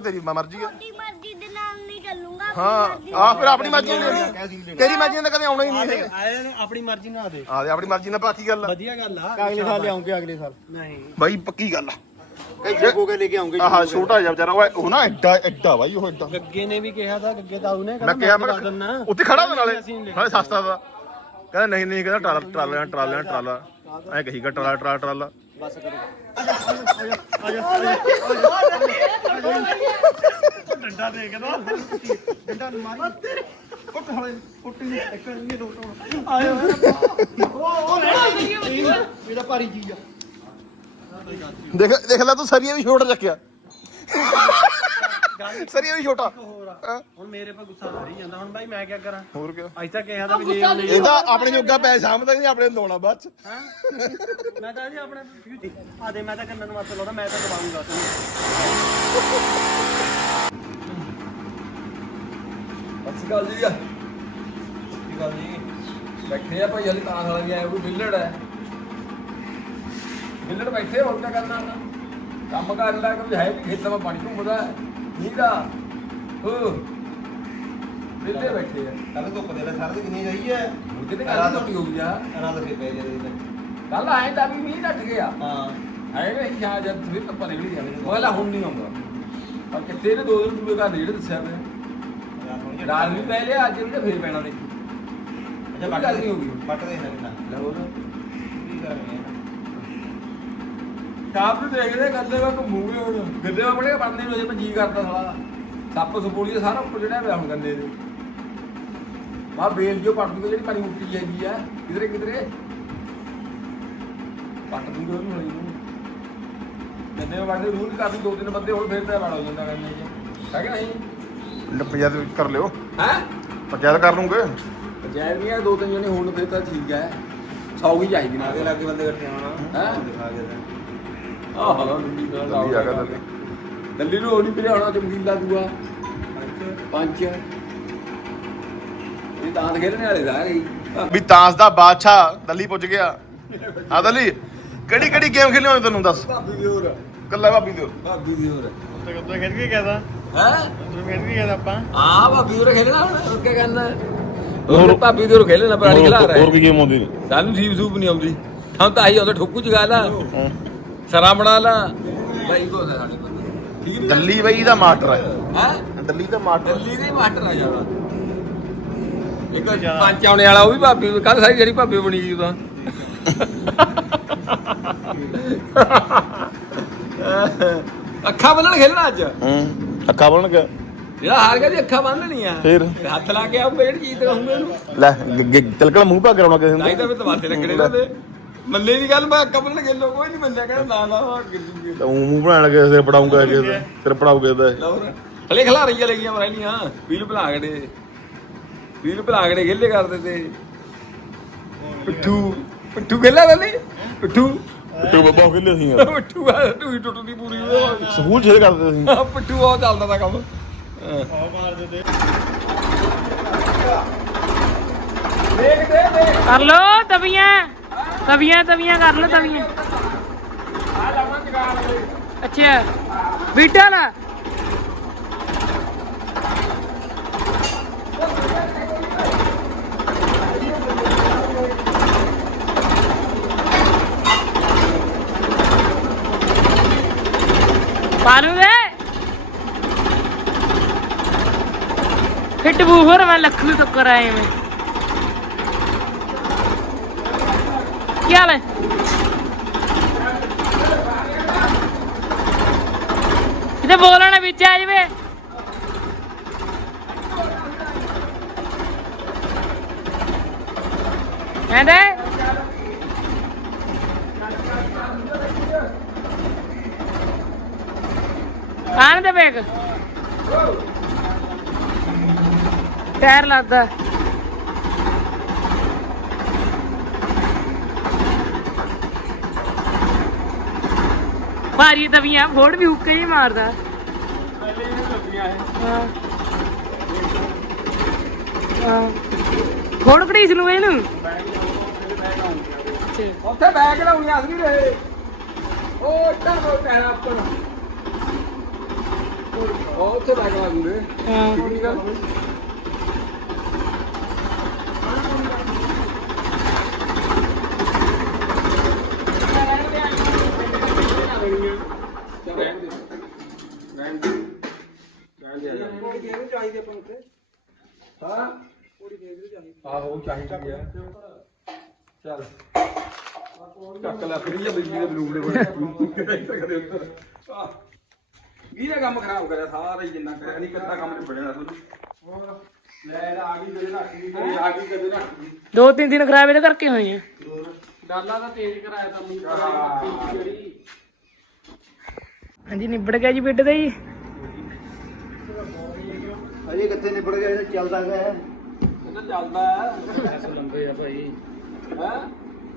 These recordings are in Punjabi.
ਤੇਰੀ ਮਰਜ਼ੀ ਆ। ਮਰਜ਼ੀ ਦੇ ਨਾਲ ਨਹੀਂ ਚੱਲੂਗਾ ਹਾਂ ਆ ਫਿਰ ਆਪਣੀ ਮਰਜ਼ੀ ਨਾਲ ਤੇਰੀ ਮਰਜ਼ੀ ਨਾਲ ਕਦੇ ਆਉਣਾ ਹੀ ਨਹੀਂ ਇਹ ਆਏ ਨੂੰ ਆਪਣੀ ਮਰਜ਼ੀ ਨਾਲ ਦੇ ਆ ਆਪਣੀ ਮਰਜ਼ੀ ਨਾਲ ਬਾਕੀ ਗੱਲ ਆ। ਵਧੀਆ ਗੱਲ ਆ ਅਗਲੇ ਸਾਲ ਲਿਆਉਂਗੇ ਅਗਲੇ ਸਾਲ। ਨਹੀਂ। ਬਾਈ ਪੱਕੀ ਗੱਲ ਆ। ਜੱਗੋ ਕੇ ਲੈ ਕੇ ਆਉਂਗੇ ਆਹ ਛੋਟਾ ਜਿਹਾ ਵਿਚਾਰਾ ਉਹ- ਉਹ ਨਾ ਐਡਾ ਐਡਾ ਬਾਈ ਉਹ ਐਡਾ। ਗੱਗੇ ਨੇ ਵੀ ਕਿਹਾ ਤਾਂ ਗੱਗੇ ਤਾਊ ਨੇ ਮੈਂ ਕਿਹਾ ਮੈਂ ਉੱਥੇ ਖੜਾ ਉਹਦੇ ਨਾਲੇ ਨਾਲੇ ਸਸਤਾ ਦਾ ਕਹਿੰਦਾ ਨਹੀਂ ਨਹੀਂ ਕਹਿੰਦਾ ਟਰਾਲਾ ਟਰਾਲਾ ਟਰਾਲਾ ਟਰਾਲਾ। ਐ ਕਹੀਗਾ ਟਰਾਲਾ ਟਰਾਲਾ ਟਰਾਲਾ। ਬਸ ਕਰੋ। ਡੰਡਾ ਦੇਖਦਾ ਡੰਡਾ ਮਾਰੀ। ਕੁੱਟ ਹਲੇ ਕੁੱਟੀ ਨੂੰ ਇੱਕ ਨਹੀਂ ਦੋ ਟੋਣ ਆਇਆ ਇਹਦਾ ਭਾਰੀ ਚੀਜ਼ ਆ। ਦੇਖ ਦੇਖ ਲੈ ਤੂੰ ਸਰੀਆ ਵੀ ਛੋਟਾ ਚੱਕਿਆ ਸਰੀਆ ਵੀ ਛੋਟਾ। ਹੈਂ? ਹੁਣ ਮੇਰੇ ਪਾ ਗੁੱਸਾ ਭਰੀ ਜਾਂਦਾ। ਹੁਣ ਬਾਈ ਮੈਂ ਕੀ ਕਰਾਂ? ਹੋਰ ਕੀ ਅੱਜ ਤਾਂ ਕਿਹਾ ਤਾਂ ਵੀ ਲੈ ਆਉਂਦੇ ਇਹ ਤਾਂ ਆਪਣੇ ਜੋਗਾ ਪੈਸੇ ਸਾਂਭਦਾ ਨਹੀਂ? ਆਪਣੇ ਨੂੰ ਲਾਉਣਾ ਬਾਅਦ ਚ। ਹਾਂ? ਮੈਂ ਤਾਂ ਜੀ ਆਪਣੇ ਫਿਊਚਰ ਆ ਦੇ ਮੈਂ ਤਾਂ ਕੰਨਾਂ ਨੂੰ ਹੱਥ ਲਾਉਣਾ ਮੈਂ ਤਾਂ ਦਬਾਉਂਗਾ ਤੈਨੂੰ। ਸ਼੍ਰੀ ਅਕਾਲ ਜੀ। ਸਤਿ ਸ਼੍ਰੀ ਅਕਾਲ ਜੀ। ਬੈਠੇ ਆ ਭਾਈ ਹਲੇ ਤਾਂ ਵਾਲਾ ਵੀ ਆਇਆ ਕੋਈ ਬਿੱਲੜ ਹੈ। ਬਿੱਲੜ ਬੈਠੇ ਹੋਰ ਕੀ ਕਰਨਾ ਉਹਨਾਂ ਕੰਮ ਕਰ ਲੈ ਕਿ ਹੈ ਵੀ ਖੇਤਾਂ 'ਚ ਪਾਣੀ ਘੁੰਮਦਾ ਹੈ। ਦਾ ਹੋ। ਬਿੱਲੇ ਬੈਠੇ ਆ। ਕੱਲ ਧੁੱਪ ਦੇ ਲੈ ਸਾਰ ਦੀ ਕਿੰਨੀ ਰਹੀ ਹੈ ਹੁਣ ਕਿਤੇ ਗੱਲ ਟੁੱਟੀ ਹੋ ਗਈ ਆ ਰਾਤ ਦੇ ਪੈ ਜੇ ਕੱਲ ਆਏ ਤਾਂ ਵੀ ਮੀਂਹ ਡੱਟ ਗਿਆ। ਹਾਂ। ਹੈ ਨਹੀਂ ਜਾਂ ਜਦ ਫਿਰ ਤਾਂ ਨਿਕਲ ਜਾਵੇ ਮਗਲਾ ਹੁਣ ਨਹੀਂ ਆਉਂਦਾ। ਪਰ ਕਿਤੇ ਨੇ ਦੋ ਦਿਨ ਦੂਏ ਘਰ ਜਿਹੜੇ ਦੱਸਿਆ ਪਿਆ। ਰਾਤ ਵੀ ਪੈ ਲਿਆ ਅੱਜ ਇਹਨੇ ਫੇਰ ਪੈਣਾ ਦੇਖੀ ਅੱਛਾ ਨਹੀਂ ਹੋ ਗਈ ਪੱਟ ਦੇ ਨਾ ਲੈ ਹੋਰ। ਕੀ ਕਰਨੀ ਹੈ ਸ਼ਾਮ ਨੂੰ ਦੇਖਦੇ ਗੱਲੇ ਵਾ ਘੁੰਮੂਗੇ ਹੁਣ। ਗੱਲੇ ਵਾ ਬੜੇ ਬਣਦੇ ਨੂੰ ਜੇ ਮੈਂ ਜੀ ਕਰਦਾ ਸਾਲਾ। ਸੱਪ ਸਪੋਲੀ ਦਾ ਸਾਰਾ ਉੱਪਰ ਜਿਹੜਾ ਪਿਆ ਹੁਣ ਗੱਲੇ ਦੇ। ਮਾ ਬੇਲ ਜੋ ਪੱਟ ਦੂਗੇ ਜਿਹੜੀ ਪਾਣੀ ਮੁੱਕੀ ਜਾਂਦੀ ਆ। ਕਿਧਰੇ ਕਿਧਰੇ? ਪੱਟ ਦੂਗੇ ਉਹਨੂੰ ਹੌਲੀ ਨੂੰ ਗੱਲੇ ਵਾ ਵੜਦੇ ਰੂਲ ਕਰਦੀ ਦੋ ਤਿੰਨ ਬੰਦੇ ਹੁਣ ਫੇਰ ਤਾਂ ਵੜ ਹੋ ਜਾਂਦਾ ਗੱਲੇ 'ਚ। ਹੈ ਕਿ ਨਹੀਂ? ਪੰਚਾਇਤ ਕਰ ਲਿਓ। ਹੈ? ਪੰਚਾਇਤ ਕਰ ਲੂੰਗੇ। ਪੰਚਾਇਤ ਵੀ ਆ ਦੋ ਤਿੰਨ ਜਣੇ ਹੁਣ ਫੇਰ ਤਾਂ ਠੀਕ ਹੈ ਸੌ ਹੀ ਚਾਹੀਦੀ ਨਾ ਆਗੇ ਲਾਗੇ ਬੰਦੇ ਇਕੱਠੇ ਆਉਣਾ ਹੈਂ? ਦਿਖਾ ਕੇ ਦੇ। ਆਹ ਦਿੱਲੀ ਨਾਲ ਦਿੱਲੀ ਆ ਗਿਆ ਦਿੱਲੀ। ਦਿੱਲੀ ਨੂੰ ਉਹ ਨਹੀਂ ਭਜਾਉਣਾ ਚਮਕੀਲਾ ਦੂਆ। ਪੰਜ। ਇਹ ਤਾਂ ਖੇਡਣੇ ਵਾਲੇ ਸਾਰੇ ਵੀ ਤਾਂਸ ਦਾ ਬਾਦਸ਼ਾਹ ਦਿੱਲੀ ਪੁੱਜ ਗਿਆ। ਆ ਦਿੱਲੀ। ਕਿਹੜੀ ਕਿਹੜੀ ਗੇਮ ਖੇਲੀ ਹੋਣੀ ਤੈਨੂੰ ਦੱਸ? ਭਾਬੀ ਦੀ ਹੋਰ। ਕੱਲਾ ਭਾਬੀ ਦੇ ਭਾਬੀ ਦੀ ਹੋਰ। ਤੇ ਕਿੱਥੇ ਖੇਡ ਕੇ ਗਿਆ ਤਾਂ। ਹੈ? ਤੂੰ ਖੇਡ ਕੇ ਗਿਆ ਆਪਾਂ। ਹਾਂ ਭਾਬੀ ਹੋਰ ਖੇਡਣਾ ਹੁਣ। ਹੋਰ ਕੀ ਕਰਨਾ? ਹੋਰ ਭਾਬੀ ਦੀ ਹੋਰ ਖੇਡਣਾ ਪੁਰਾਣੀ ਖਿਲਾ ਰਿਹਾ। ਹੋਰ ਕੀ ਗੇਮ ਆਉਂਦੀ? ਸਾਨੂੰ ਸੀਪ ਸੂਪ ਨਹੀਂ ਆਉਂਦੀ। ਸਾਨੂੰ ਤਾਂ ਆਹੀ ਆਉਂਦਾ ਠੋਕੂ ਜਗਾ ਲਾ। ਸਰਾ ਬਣਾ ਲਾ। ਬਾਈ ਕੋਲ ਸਾਡੇ ਬੰਦੇ ਠੀਕ ਨਹੀਂ ਦਿੱਲੀ ਬਈ ਦਾ ਮਾਸਟਰ ਹੈ ਹੈ? ਦਿੱਲੀ ਦਾ ਮਾਸਟਰ ਦਿੱਲੀ ਦੇ ਮਾਸਟਰ ਆ ਜਾਣਾ ਇੱਕ ਪੰਜ ਆਉਣੇ ਵਾਲਾ ਉਹ ਵੀ ਭਾਬੀ ਕੱਲ ਸਾਰੀ ਜਿਹੜੀ ਭਾਬੀ ਬਣੀ ਗਈ ਉਹਦਾ ਅੱਖਾਂ ਬੰਨਣ ਖੇਲਣਾ ਅੱਜ? ਹੂੰ ਅੱਖਾਂ ਗਿਆ ਜਿਹੜਾ ਹਾਰ ਗਿਆ ਦੀ ਅੱਖਾਂ ਬੰਨ ਲੈਣੀਆਂ। ਫਿਰ? ਹੱਥ ਲਾ ਕੇ ਆਉਂਗਾ ਜਿਹੜੀ ਚੀਜ਼ ਦਿਖਾਉਂਗਾ ਇਹਨੂੰ ਲੈ ਤਿਲਕਣ ਮੂੰਹ ਪਾ ਕਰਾਉਣਾ ਕਿਸੇ ਨਹੀਂ ਤਾਂ ਨੂੰ ਫਿਰ ਤਮਾਸ਼ੇ ਲੱਗਣੇ ਉਹਦੇ। ਮੰਨੇ ਦੀ ਗੱਲ ਮੈਂ ਅੱਖਾਂ ਬੰਨਣ ਖੇਲੋ ਕੋਈ ਨਹੀਂ ਮੰਨਿਆ ਕਹਿੰਦਾ ਨਾ ਨਾ ਆ ਗਿੱਲੂਗੇ ਤਾਂ ਊਂ ਮੂੰਹ ਬਣਾਉਣ ਲੱਗੇ ਸਿਰ ਪੜਾਉਂਗਾ ਕਿਸੇ ਦਾ ਸਿਰ ਪੜਾਉਂਗੇ ਦਾ ਹਲੇ ਖਿਲਾ ਰਹੀਆਂ ਲੱਗੀਆਂ ਮਰਾਈਆਂ ਪੀਲ ਭਲਾਗੜੇ। ਪੀਲ ਭਲਾਗੜੇ ਖੇਲੇ ਕਰਦੇ ਤੇ। ਪਿੱਠੂ ਪਿੱਠੂ ਖੇਲਾ ਲੈਨੇ ਪਿੱਠੂ? ਤੂੰ ਬੱਬਾ ਖੇਲੇ ਸੀ ਯਾਰ ਪਿੱਠੂ ਆ ਟੂਈ ਟੁੱਟਦੀ ਪੂਰੀ ਉਹਦੇ ਸਕੂਲ ਛੇੜ ਕਰਦੇ ਸੀ। ਨਾਲ। ਪਿੱਠੂ ਬਹੁਤ ਚੱਲਦਾ ਦਾ ਕੰਮ। ਹਾਂ। ਆਹ ਮਾਰ ਦੇ ਦੇ ਦੇਖ ਦੇ ਦੇਖ ਕਰ ਲੋ ਤਵੀਆਂ ਤਵੀਆਂ ਤਵੀਆਂ ਕਰ ਲੋ ਤਵੀਆਂ। ਆ ਲਾਵਾਂ ਜਗਾੜ ਅੱਛਾ। ਬੀਟਾ ਨਾ ਪਾਰੂ ਦੇ ਫਿੱਟ ਬੂਹਰ ਮੈਂ ਲੱਖ ਨੂੰ ਟੱਕਰ ਆਏ ਮੈਂ। ਹਾਲ ਹੈ ਕਿਤੇ ਬੋਲਣਾ ਵਿੱਚ ਆ ਜਵੇ ਕਹਿੰਦੇ ਆਣ ਦੇ ਬੇਗ ਟਾਇਰ ਲੱਦਾ ਭਾਰੀ ਤਵੀਆਂ ਫੋੜ ਵੀ ਹੁੱਕੇ ਹੀ ਮਾਰਦਾ। ਹਾਂ ਹਾਂ। ਫੋੜ ਕੜੀ ਇਸ ਨੂੰ ਇਹਨੂੰ। ਉੱਥੇ ਬੈਗ ਲਾਉਣੀ ਅਸਲੀ ਰਹੇ ਉਹ ਇੱਟਾਂ ਤੋਂ ਟਾਇਰ ਆਪਣਾ ਉਹ ਉੱਥੇ ਲੱਗ ਲਾਂਗੇ ਹਾਂ। ਕੋਈ ਗੱਲ ਆਹੋ ਚਾਹੀਦੀ ਆ ਚੱਲ ਚੱਕ ਲੈ ਫਰੀ ਆ ਬਿਜਲੀ ਦੇ ਬਣੇ ਕਦੇ ਉੱਤਰ ਆਹ ਇਹਦਾ ਕੰਮ ਖਰਾਬ ਕਰਿਆ ਸਾਰਾ ਹੀ ਜਿੰਨਾ ਕਰਿਆ ਨਹੀਂ ਕਿੱਦਾਂ ਕੰਮ ਨਹੀਂ ਬਣਿਆ ਤੁਹਾਨੂੰ ਲੈ ਆ ਗਈ ਕਦੇ ਰੱਖ ਗਈ ਕਦੇ ਆ ਗਈ ਕਦੇ ਰੱਖ ਗਈ ਦੋ ਤਿੰਨ ਦਿਨ ਖਰਾਬ ਇਹਦੇ ਕਰਕੇ ਹੋਏ ਆ। ਡਾਲਾ ਦਾ ਤੇਜ਼ ਕਰਾਇਆ ਤਾਂ ਮੈਨੂੰ ਆਹ। ਜਿਹੜੀ ਹਾਂਜੀ ਨਿਬੜ ਗਿਆ ਜੀ ਬਿੱਡ ਦਾ ਜੀ। ਅਜੇ ਕਿੱਥੇ ਨਿਬੜ ਗਿਆ ਇਹ ਚੱਲਦਾ ਗਿਆ ਹੈ। ਇਹ ਤਾਂ ਚੱਲਦਾ ਹੈ। ਲੰਬੇ ਆ ਭਾਈ। ਹੈ?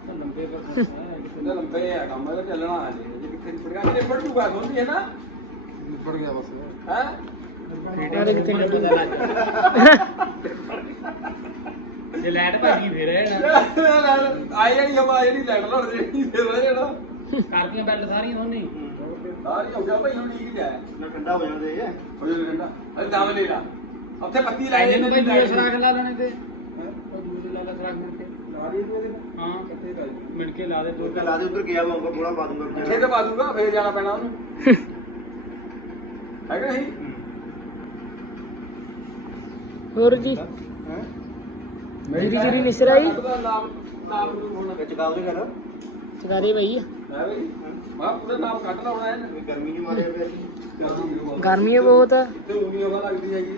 ਲੰਬੇ ਇਹਦਾ ਲੰਬੇ ਆ ਕੰਮ ਇਹਦਾ ਚੱਲਣਾ ਹੈ ਜੇ ਕਿੱਥੇ ਨਿਬੜ ਗਿਆ? ਨਿਬੜ ਜੂਗਾ ਸੋਨੀ ਹੈ ਨਾ? ਨਿਬੜ ਗਿਆ ਬਸ। ਹੈ? ਨਾਲੇ ਕਿੱਥੇ ਨਿਬੜ ਜੇ ਲੈਟ ਭਾਜੀ ਫੇਰ। ਆਈ ਨਹੀਂ ਹਵਾ ਜਿਹੜੀ ਲੈਟ ਲੜ ਜਿਹੜੀ ਫੇਰ ਜਾਣਾ ਕਰਦੀਆਂ ਬੈਲ ਸਾਰੀਆਂ ਉਹਨੇ ਸਾਰੀ ਹੋ ਗਿਆ ਭਾਈ ਹੁਣ ਠੀਕ ਹੈ। ਨਾ ਠੰਡਾ ਹੋ ਜਾਂਦੇ ਇਹ। ਹੋ ਜਾ ਠੰਡਾ। ਅਰੇ ਦਮ ਲੈ ਲਾ। ਉੱਥੇ ਪੱਤੀ ਲਾਈ ਇਹਨੇ ਭਾਈ ਦੂਏ ਸਰਾਖ ਲਾ ਲੈਣੇ ਤੇ। ਦੂਏ ਲਾ ਲਾ ਸਰਾਖ ਕੇ। ਹਾਂ। ਕਿੱਥੇ ਦਾ ਮਿਲ ਕੇ ਲਾ ਦੇ ਦੋ ਮੈਂ ਲਾ ਦੇ ਉਧਰ ਗਿਆ ਮੈਂ ਉੱਪਰ ਥੋੜਾ ਪਾ ਦੂੰਗਾ ਇੱਥੇ ਵਿਚਾਰਾ ਤੇ ਪਾ ਦੂੰਗਾ ਫੇਰ ਜਾਣਾ ਪੈਣਾ ਉਹਨੂੰ। ਹੈਗਾ ਨਹੀਂ ਹੋਰ ਜੀ? ਮੇਰੀ ਜਿਹੜੀ ਨਿਸਰਾ ਜੀ ਨਾਮ ਨਾਮ ਨੂੰ ਹੁਣ ਵਿੱਚ ਗਾਉ ਦੇ ਕਰ ਚਕਾਰੇ ਬਈ। ਹੈ ਬਈ? ਮਾ ਪੂਰਾ ਨਾਮ ਕੱਢ ਲਾਉਣਾ ਹੈ ਕੋਈ ਗਰਮੀ ਨਹੀਂ ਮਾਰਿਆ ਪਿਆ। ਸੀ ਗਰਮੀ ਹੈ ਬਹੁਤ। ਤੇ ਉਹ ਨਹੀਂ ਹਵਾ ਲੱਗਦੀ ਹੈਗੀ।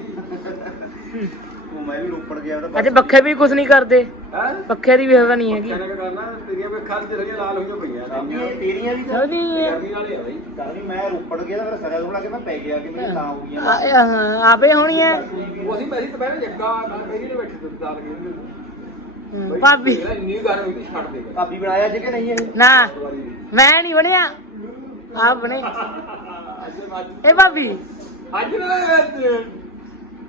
ਉਹ ਮੈਂ ਵੀ ਰੋਪੜ ਗਿਆ ਉਹਦਾ ਅੱਜ ਪੱਖੇ ਵੀ ਕੁਝ ਨਹੀਂ ਕਰਦੇ? ਹੈ? ਪੱਖੇ ਦੀ ਵੀ ਹਵਾ ਨਹੀਂ ਹੈਗੀ। ਕਹਿੰਦਾ ਕਰਨਾ? ਤੇਰੀਆਂ ਵੀ ਅੱਖਾਂ ਜਿਹੜੀਆਂ ਲਾਲ ਹੋਈਆਂ ਪਈਆਂ ਰਾਮੀਆਂ ਇਹ ਤੇਰੀਆਂ ਵੀ ਤਾਂ ਉਹਦੀ ਗਰਮੀ ਨਾਲ ਹੀ ਆ ਬਈ। ਗਰਮੀ ਮੈਂ ਰੋਪੜ ਗਿਆ ਤਾਂ ਫਿਰ ਸਰਿਆ ਤੋਂ ਲਾ ਕੇ ਮੈਂ ਪੈ ਗਿਆ ਕਿ ਮੇਰੇ ਤਾਂ ਹੋ ਗਈਆਂ। ਆ- ਹਾਂ, ਆਪੇ ਹੋਣੀ ਹੈ ਉਹ ਅਸੀਂ ਮੈਰੀ ਦੁਪਹਿਰੇ ਜੱਗਾ ਨਾਲ ਮੇਰੀ ਨੇ ਬੈਠੇ ਤੇ ਦਾਲ ਗਏ ਹਮ, ਭਾਬੀ। ਇੰਨੀ ਗਰਮੀ ਦੀ ਛੱਡ ਦੇ। ਭਾਬੀ ਬਣਾਇਆ ਅੱਜ ਕਿ ਨਹੀਂ ਇਹ? ਨਾ ਮੈਂ ਨਹੀਂ ਬਣਿਆ। ਆਪ ਬਣੇ। ਅੱਜ ਅੱਜ ਇਹ ਭਾਬੀ। ਅੱਜ ਨਾ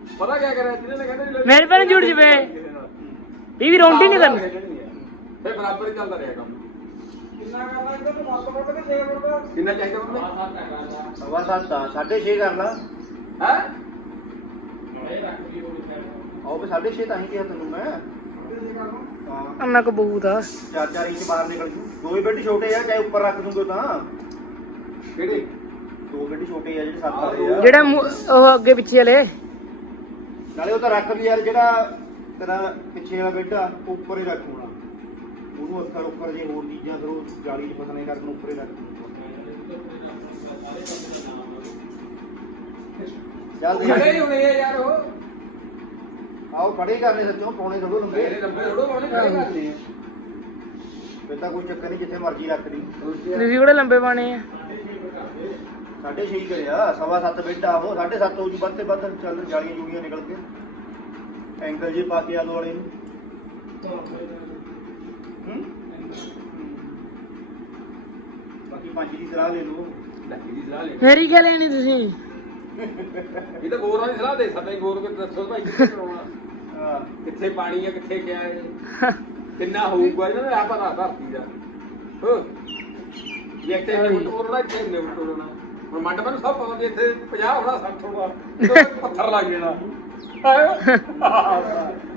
ਪਤਾ ਕੀ ਕਰਿਆ? ਜਿਹਨੇ ਨੇ ਕਹਿੰਦੇ ਮੇਰੇ ਪੈਰ ਜੁੜ ਜਵੇ ਇਹ ਵੀ ਰੌਂਡੀ ਨਹੀਂ ਕਰਨੀ ਫੇ ਬਰਾਬਰ ਹੀ ਚੱਲਦਾ ਰਿਹਾ ਕੰਮ। ਕਿੰਨਾ ਕਰਨਾ ਇਹਦਾ? ਤੂੰ ਮੱਤ ਮੱਤ ਕੇ 6 ਮਿੰਟ ਕਿੰਨਾ ਚਾਹੀਦਾ ਬੰਦੇ ਸਵਾ ਸੱਤ ਆ, ਸਾਢੇ 6 ਕਰ ਲਾ। ਹੈ? ਆਓ ਵੀ ਸਾਢੇ 6 ਤਾਂ ਹੀ ਕਿਹਾ ਤੈਨੂੰ ਮੈਂ। ਹਾਂ। ਅੰਨਾ ਕਬੂਤ ਆ। ਚਾਰ ਚਾਰ ਇੰਚ ਬਾਹਰ ਨਿਕਲ ਜੂ। ਦੋਵੇਂ ਬੈੱਡ ਛੋਟੇ ਆ ਚਾਹੇ ਉੱਪਰ ਰੱਖ ਦੂੰਗੇ ਤਾਂ। ਕਿਹੜੇ? ਦੋ ਬੈੱਡ ਛੋਟੇ ਆ ਜਿਹੜੇ ਸੱਤ ਵਾਲੇ ਆ। ਜਿਹੜਾ ਉਹ ਅੱਗੇ ਪਿੱਛੇ ਵਾਲੇ। ਨਾਲੇ ਉਹ ਤਾਂ ਰੱਖ ਵੀ ਯਾਰ ਜਿਹੜਾ ਤੇਰਾ ਪਿੱਛੇ ਵਾਲਾ ਬੈੱਡ ਉੱਪਰ ਹੀ ਰੱਖ ਹੋਣਾ। ਉਹਨੂੰ ਅੱਖਰ ਉੱਪਰ ਜੇ ਹੋਰ ਚੀਜ਼ਾਂ ਫਿਰ ਉਹ ਜਾਲੀ 'ਚ ਫਸਣੇ ਕਰਕੇ ਉੱਪਰ ਹੀ ਰੱਖ ਚੱਲ ਖੜੇ ਹੀ ਹੋਣੇ ਆ ਯਾਰ ਉਹ। ਆਓ ਖੜੇ ਕਰਨੇ ਸੱਚੋਂ ਪੌਣੇ ਥੋੜੋ ਲੰਬੇ ਮੇਰੇ ਲੰਬੇ ਥੋੜੋ ਬਾਣੇ ਖੜੇ ਕਰਨੇ ਆ। ਫਿਰ ਤਾਂ ਕੋਈ ਚੱਕਰ ਨਹੀਂ ਜਿੱਥੇ ਮਰਜ਼ੀ ਰੱਖ ਲਈ। ਤੁਸੀਂ ਕਿਹੜੇ ਲੰਬੇ ਪਾਣੇ ਆ? ਸਾਢੇ ਛੇ ਹੀ ਕਰਿਆ ਸਵਾ ਸੱਤ ਬੈੱਡ ਆ ਉਹ ਸਾਢੇ ਸੱਤ ਹੋ ਜੂ ਵੱਧ ਤੇ ਵੱਧ ਚੱਲ ਜਾਲੀਆਂ ਜੂੜੀਆਂ ਨਿਕਲ ਕੇ ਐਂਕਲ ਜੇ ਪਾ ਕੇ ਆਲੂ ਵਾਲੇ ਨੂੰ। ਹੂੰ? ਬਾਕੀ ਪੰਜ ਦੀ ਸਲਾਹ ਲੈ ਲਓ ਲੱਗੀ ਦੀ ਸਲਾਹ ਲੈ ਮੇਰੀ ਕਿਆ ਲੈਣੀ ਤੁਸੀਂ? ਇਹ ਤਾਂ ਗੋਰਾਂ ਦੀ ਸਲਾਹ ਦੇ ਸਕਦਾ ਹੀ ਗੋਰ ਕੇ ਦੱਸੋ ਭਾਈ ਕਿੱਥੇ ਕਰਾਉਣਾ? ਹਾਂ। ਕਿੱਥੇ ਪਾਣੀ ਹੈ ਕਿੱਥੇ ਕਿਆ ਹੈ। ਕਿੰਨਾ ਹੋਊਗਾ ਇਹਨਾਂ ਦਾ ਪਤਾ ਧਰਤੀ ਦਾ। ਹੋ। ਜੇ ਇੱਥੇ ਫੁੱਟ ਹੋਣਾ ਇੱਥੇ ਇੰਨੇ ਫੁੱਟ ਹੋਣਾ ਹੁਣ ਮੰਡ ਮੈਨੂੰ ਸਭ ਪਤਾ ਵੀ ਇੱਥੇ 50 ਹੋਣਾ 60 ਹੋਣਾ ਤੇ ਪੱਥਰ ਲੱਗ ਜਾਣਾ।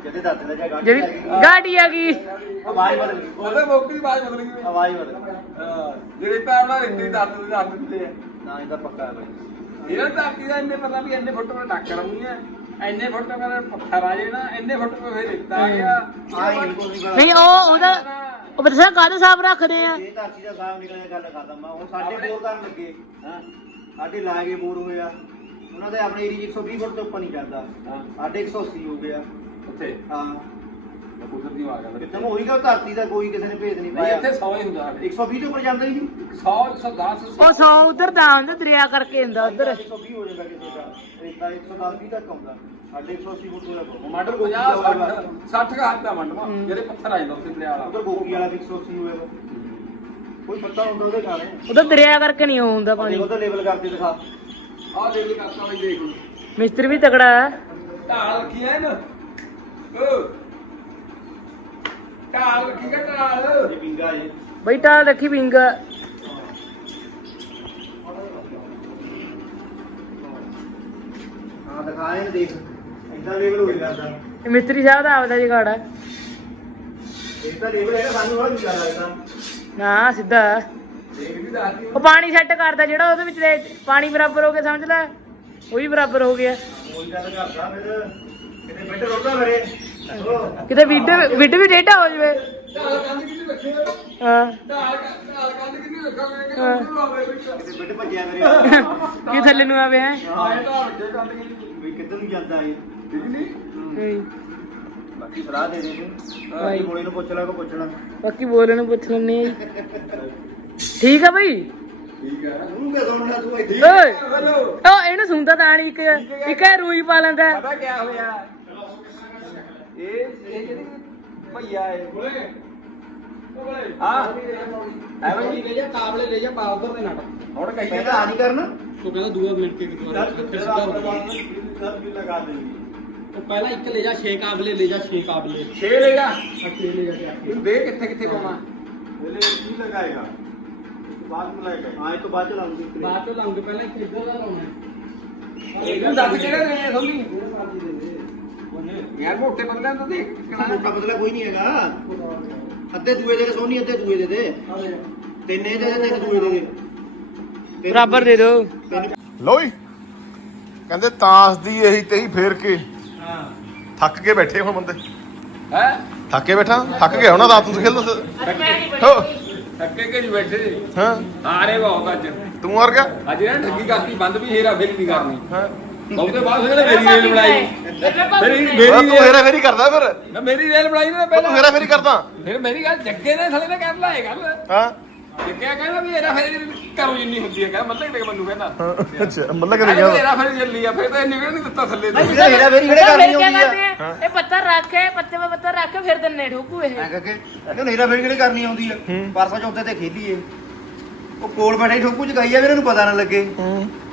ਜਿਹਦੇ ਦਾਦੇ ਦਾ ਜਾਂ ਜਿਹੜੀ ਗਾੜੀ ਆ ਗਈ। ਆਵਾਜ਼ ਬਦਲ ਗਈ। ਉਹਦੇ ਮੌਕੇ ਦੀ ਆਵਾਜ਼ ਬਦਲ ਗਈ। ਆਵਾਜ਼ ਬਦਲ ਗਈ। ਜਿਹੜੇ ਤਾਂ ਉਹਨਾਂ ਇੰਨੀ ਦਰਦ ਦੇ ਦਰਦ ਦਿੰਦੇ ਆ। ਨਾ ਇਹਦਾ ਪੱਕਾ ਹੈ ਬਾਈ। ਇਹਨਾਂ ਧਰਤੀ ਦਾ ਇੰਨੇ ਪਤਾ ਵੀ ਇੰਨੇ ਫੁੱਟ ਮੈਂ ਡੱਕ ਲਾਉਣੀ ਆ ਇੰਨੇ ਫੁੱਟ ਮੈਂ ਪੱਥਰ ਆ ਜਾਣਾ ਇੰਨੇ ਫੁੱਟ ਮੈਂ ਫੇਰ ਦਿੱਤਾ ਆ ਗਿਆ। ਨਹੀਂ ਉਹ ਉਹਦਾ ਉਹ ਦੱਸਿਆ ਕਾਹਦੇ ਹਿਸਾਬ ਰੱਖਦੇ ਆ? ਇਹ ਧਰਤੀ ਦਾ ਸਾਫ਼ ਨਿਕਲਿਆ ਗੱਲ ਕਰਦਾ ਮੈਂ। ਹੁਣ ਸਾਡੇ ਬੋਰ ਕਰਨ ਲੱਗੇ। ਹਾਂ? ਸਾਡੇ ਲਾਗੇ ਬੋਰ ਹੋਇਆ ਉਹਨਾਂ ਦੇ ਆਪਣੇ ਏਰੀਆ 120 ਫੁੱਟ ਤੋਂ ਉੱਪਰ ਨਹੀਂ ਜਾਂਦਾ। ਹਾਂ। ਸਾਡੇ 180 ਹੋ ਗਿਆ। ਉੱਥੇ? ਹਾਂ। ਮੈਂ ਕੁਦਰਤੀ ਆ ਗਿਆ ਕਿਤੇ ਹੋਈਗਾ ਧਰਤੀ ਦਾ ਕੋਈ ਕਿਸੇ ਨੇ ਭੇਦ ਨਹੀਂ ਨਹੀਂ ਪਾਇਆ। ਇੱਥੇ 100 ਹੀ ਹੁੰਦਾ ਸਾਡੇ। 120 ਤੋਂ ਉੱਪਰ ਜਾਂਦਾ ਹੀ ਨਹੀਂ। 100 110 ਉਹ ਸੌ ਉਧਰ ਦਾ ਹੁੰਦਾ ਦਰਿਆ ਕਰਕੇ ਹੁੰਦਾ ਉਧਰ। 120 ਹੋ ਜਾਂਦਾ ਕਿਸੇ ਦਾ। ਰੇਤਾ 110 20 ਤੱਕ ਆਉਂਦਾ। ਸਾਡੇ 180 ਫੁੱਟ ਹੋਇਆ ਪਿਆ। ਮੰਡਲ 50 60 60 ਦਾ ਹੱਥ ਦਾ ਮੰਡਵਾ ਜਿਹੜੇ ਪੱਥਰ ਆ ਜਾਂਦਾ ਉੱਥੇ ਦਰਿਆ ਵਾਲਾ। ਉਧਰ ਗੋਗੀ ਵਾਲਾ ਵੀ 180 ਹੋਇਆ। ਵਾ। ਕੋਈ ਪੱਤਾ ਹੁੰਦਾ ਉਹਦੇ ਖਾਣੇ ਦਰਿਆ ਕਰਕੇ ਨਹੀਂ ਹੁੰਦਾ ਪਾਣੀ। ਉਹਦਾ ਲੈਵਲ ਕਰਕੇ ਦਿਖਾ। ਆਹ ਦੇਖ ਲਈ ਕਰਤਾ ਬਈ ਦੇਖ ਲਓ। ਮਿਸਤਰੀ ਵੀ ਤਗੜਾ ਹੈ। ਢਾਲ ਰੱਖੀ ਐ ਨਾ ਢਾਲ ਰੱਖੀ ਗਾ ਢਾਲ। ਜੇ ਪਿੰਗਾ ਜੇ। ਬਈ ਟਾਲ ਰੱਖੀ ਵਿੰਗ। ਹਾਂ ਦਿਖਾ ਇਹਨੂੰ ਦੇਖ। ਇਦਾਂ ਲੇਬਲ ਹੋਈ ਇਹ ਮਿਸਤਰੀ ਸਾਹਿਬ ਦਾ ਆਪਦਾ ਜਗਾੜ ਹੈ। ਇਹ ਤਾਂ ਲੇਬਲ ਹੈਗਾ ਸਾਨੂੰ ਥੋੜਾ ਵਿਚਾਰ ਲੱਗਦਾ ਨਾ ਸਿੱਧਾ। ਉਹ ਪਾਣੀ ਸੈੱਟ ਕਰਦਾ ਜਿਹੜਾ ਉਹਦੇ ਵਿੱਚ ਦੇ- ਪਾਣੀ ਬਰਾਬਰ ਹੋ ਗਿਆ ਸਮਝ ਲੈ? ਉਹ ਵੀ ਬਰਾਬਰ ਹੋ ਗਿਆ। ਕੋਈ ਗੱਲ ਕਰਦਾ ਫਿਰ ਕਿਤੇ ਬੈਠ ਰੋਦਾ ਮੇਰੇ ਉਹ ਕਿਤੇ ਵਿੱਡ ਵਿੱਡ ਵੀ ਡੇਟਾ ਹੋ ਜਵੇ। ਢਾਲ ਕਿੰਨੀ ਹਾਂ। ਢਾਲ ਢਾਲ ਕੰਧ ਕਿੰਨੀ ਰੱਖਾਂਗੇ ਕਿ। ਉਹਨੂੰ ਆਵੇ ਵਿੱਚ ਕਿਤੇ ਬੈਠ ਭੱਜਿਆ ਮੇਰੇ ਕੀ ਥੱਲੇ ਨੂੰ ਆਵੇ ਹੈ? ਆਏ ਢਾਲ ਰੱਖੇ ਕੰਧ ਕਿੰਨੀ ਵੀ ਕਿੱਧਰ ਨੂੰ ਜਾਂਦਾ ਇਹ? ਠੀਕ ਨਹੀਂ ਬਾਕੀ ਸਲਾਹ ਦੇ ਦੇ ਤੂੰ। ਬਾਈ ਮੋਲੇ ਨੂੰ ਪੁੱਛ ਲੈ ਕੋ ਪੁੱਛਣਾ ਬਾਕੀ ਬੋਲਣ ਨੂੰ ਪੁੱਛ ਲੈਣੇ ਆ ਜੀ। ਠੀਕ ਆ ਬਈ? ਠੀਕ ਹੈ ਤੂੰ ਕਿਹ ਸੁਣਦਾ? ਤੂੰ ਇੱਥੇ ਓਏ। ਹੈਲੋ ਉਹ ਇਹਨੂੰ ਸੁਣਦਾ ਤਾਂ ਨਹੀਂ ਇੱਕ। ਇੱਕ ਇਹ ਰੂਈ ਪਾ ਲੈਂਦਾ। ਪਤਾ ਕੀ ਹੋਇਆ? ਇਹ ਇਹ ਜਿਹੜੀ ਭਈਆ ਹੈ ਬੋਲੇ ਬੋਲੇ ਹਾਂ ਐਵੇਂ ਜੀ ਲੈ ਜਾ ਕਾਬਲੇ ਲੈ ਜਾ ਪਾ ਉਧਰ ਦੇ ਨਟ ਹੁਣ ਕਹੀ ਪਹਿਲਾਂ ਆ ਨਹੀਂ ਕਰਨਾ। ਉਹ ਕਹਿੰਦਾ ਦੂਆ ਮਿੰਟ ਕੇ ਫਿਰ ਸਿੱਧਾ ਹੋ ਗਿਆ। ਸਰ ਵੀ ਲਗਾ ਦੇ। ਉਹ ਪਹਿਲਾਂ ਇੱਕ ਲੈ ਜਾ 6 ਕਾਬਲੇ ਲੈ ਜਾ 6 ਕਾਬਲੇ। ਛੇ ਲੈ ਜਾ। ਅੱਛੇ ਲੈ ਜਾ ਕੇ ਆਖੇ। ਕਿੱਥੇ ਕਿੱਥੇ ਪਾਵਾਂ। पहले की लगाएगा बाद में लगाएगा हाँ ये तो बाद चलाऊंगी ਬਾਅਦ ਚੋਂ ਲੰਗ ਪਹਿਲਾਂ ਇੱਕ ਇੱਧਰ ਦਾ ਲਾਉਣਾ ਇਹਨੂੰ ਦੱਸ ਕਿਹੜਾ ਦੇਣੇ ਆ ਸੋਲੀ ਯਾਰ ਮੋਟੇ ਬੰਦਿਆਂ ਨੂੰ ਤਾਂ ਦੇਖ मोटा बदला कोई नहीं हैगा अद्धे दुए दे दे सोनी अद्धे दुए दे दे तेने दे दे एक दुए दे ਬਰਾਬਰ ਦੇ ਦਿਓ। ਲਓ ਕਹਿੰਦੇ ਤਾਂਸ ਦੀ ਇਹੀ ਤੇਹੀ ਫੇਰ ਕੇ। ਹਾਂ ਥੱਕ ਕੇ ਬੈਠੇ ਹੁਣ ਬੰਦੇ। ਹੈ? ਥੱਕ ਕੇ ਬੈਠਾ? ਥੱਕ ਗਿਆ ਹੋਣਾ ਰਾਤ ਨੂੰ ਖੇਲਦਾ ਹੋ। ਥੱਕੇ ਕੇ ਨਹੀਂ ਬੈਠੇ ਹਾਂ। ਹਾਰੇ ਬਹੁਤ ਅੱਜ। ਤੂੰ ਵਰ ਗਿਆ? ਅੱਜ ਇਹਨਾਂ ਠੱਗੀ ਕਰਤੀ ਬੰਦ ਵੀ ਹੇਰਾ ਫੇਰੀ ਨਹੀਂ ਕਰਨੀ। ਹਾਂ। ਬਹੁਤੇ ਬਾਅਦ ਫਿਰ ਮੇਰੀ ਰੇਲ ਬਣਾਈ। ਮੇਰੀ ਤੂੰ ਮੇਰੀ ਹੇਰਾ ਫੇਰੀ ਕਰਦਾ ਫਿਰ। ਨਾ ਮੇਰੀ ਰੇਲ ਬਣਾਈ ਨਾ ਤੂੰ ਪਹਿਲਾਂ ਹੇਰਾ ਫੇਰੀ ਕਰਦਾ। ਫਿਰ ਮੇਰੀ ਗੱਲ ਜੱਗੇ ਨੇ ਥਲੇ ਨੇ ਕਰ ਲਾਏ ਗੱਲ। ਹਾਂ ਜੱਗਿਆ ਕਹਿੰਦਾ ਵੀ ਹੇਰਾ ਫੇਰੀ ਕਰੋ ਜਿੰਨੀ ਹੁੰਦੀ ਹੈ ਕਹਿੰਦਾ ਮਤਲਬ ਕਿ ਮੈਨੂੰ ਕਹਿੰਦਾ। ਹਾਂ, ਅੱਛਾ ਮੱਲਾ ਕਦੇ ਕਹਿੰਦਾ ਗਿਆ ਹੇਰਾ ਫੇਰੀ ਚੱਲੀ ਆ ਫਿਰ ਤਾਂ ਨਿਕਲ ਨਹੀਂ ਦਿੱਤਾ ਥੱਲੇ ਤੋਂ। ਇਹਦਾ ਹੇਰਾ ਫੇਰੀ ਕਿਹੜੇ ਕਰਨੀ ਹੁੰਦੀ ਆ? ਇਹ ਪੱਤਾ ਰੱਖ ਕੇ ਪੱਤੇ 'ਤੇ ਪੱਤਾ ਰੱਖ ਕੇ ਫਿਰ ਦੰਨੇ ਠੋਕੂ ਇਹ ਮੈਂ ਕਹਕੇ ਕਿ ਹੀਰਾ ਫੇਰੀ ਕਿਹੜੇ ਕਰਨੀ ਆਉਂਦੀ ਆ? ਪਰਸੋਂ ਚੌਥੇ ਤੇ ਖੇਲੀਏ। ਉਹ ਕੋਲ ਬੈਠੇ ਠੋਕੂ ਚ ਗਈ ਆ ਵੀ ਇਹਨਾਂ ਨੂੰ ਪਤਾ ਨਾ ਲੱਗੇ।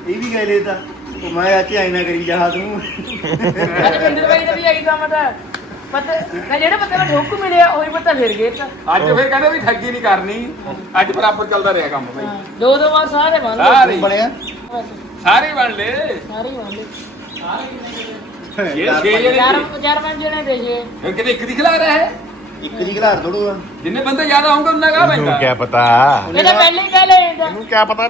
ਇਹ ਵੀ ਗਏ ਲੈ ਤਾਂ ਉਹ ਮੈਂ ਅੱਜ ਆਈ ਨਾ ਕਰੀ ਜਾ ਤੂੰ ਪਿੰਦਰ ਬਾਈ ਦਾ ਵੀ ਆਈ ਦਾ ਪੱਤੇ ਮੈਂ ਜਿਹੜੇ ਪੱਤੇ ਮੈਂ ਠੋਕੂ ਮਿਲਿਆ ਉਹੀ ਪੱਤਾ ਫਿਰ ਗਏ ਤਾਂ। ਅੱਜ ਫਿਰ ਕਹਿੰਦੇ ਵੀ ਠੱਗੀ ਨਹੀਂ ਕਰਨੀ। ਅੱਜ ਬਰਾਬਰ ਚੱਲਦਾ ਰਿਹਾ ਕੰਮ ਬਈ। ਦੋ ਦੋ ਵਾਰ ਸਾਰੇ ਬੰਨ ਲਏ ਸਾਰੇ ਬਣਿਆ ਸਾਰੇ ਬਣ ਲਏ। ਸਾਰੇ ਬੰਨ ਲਏ। ਇਹ ਛੇ ਜਣੇ ਚਾਰ ਚਾਰ ਪੰਜ ਜਣੇ ਦੇ ਜੇ। ਫਿਰ ਕਿਤੇ ਇੱਕ ਦਿਖ ਲੱਗ ਰਿਹਾ ਹੈ ਇੱਕ ਜੀ ਘਲਾਰ ਥੋੜੂ ਆ। ਜਿੰਨੇ ਬੰਦੇ ਜ਼ਿਆਦਾ ਹੋਣਗੇ ਉਹਨਾਂ ਗਾ ਪੈਂਦਾ? ਪਤਾ? ਇਹ ਤਾਂ ਪਹਿਲੇ ਹੀ ਕਹਿ ਲੈ ਇਹਦਾ ਇਹਨੂੰ ਕੀ ਪਤਾ?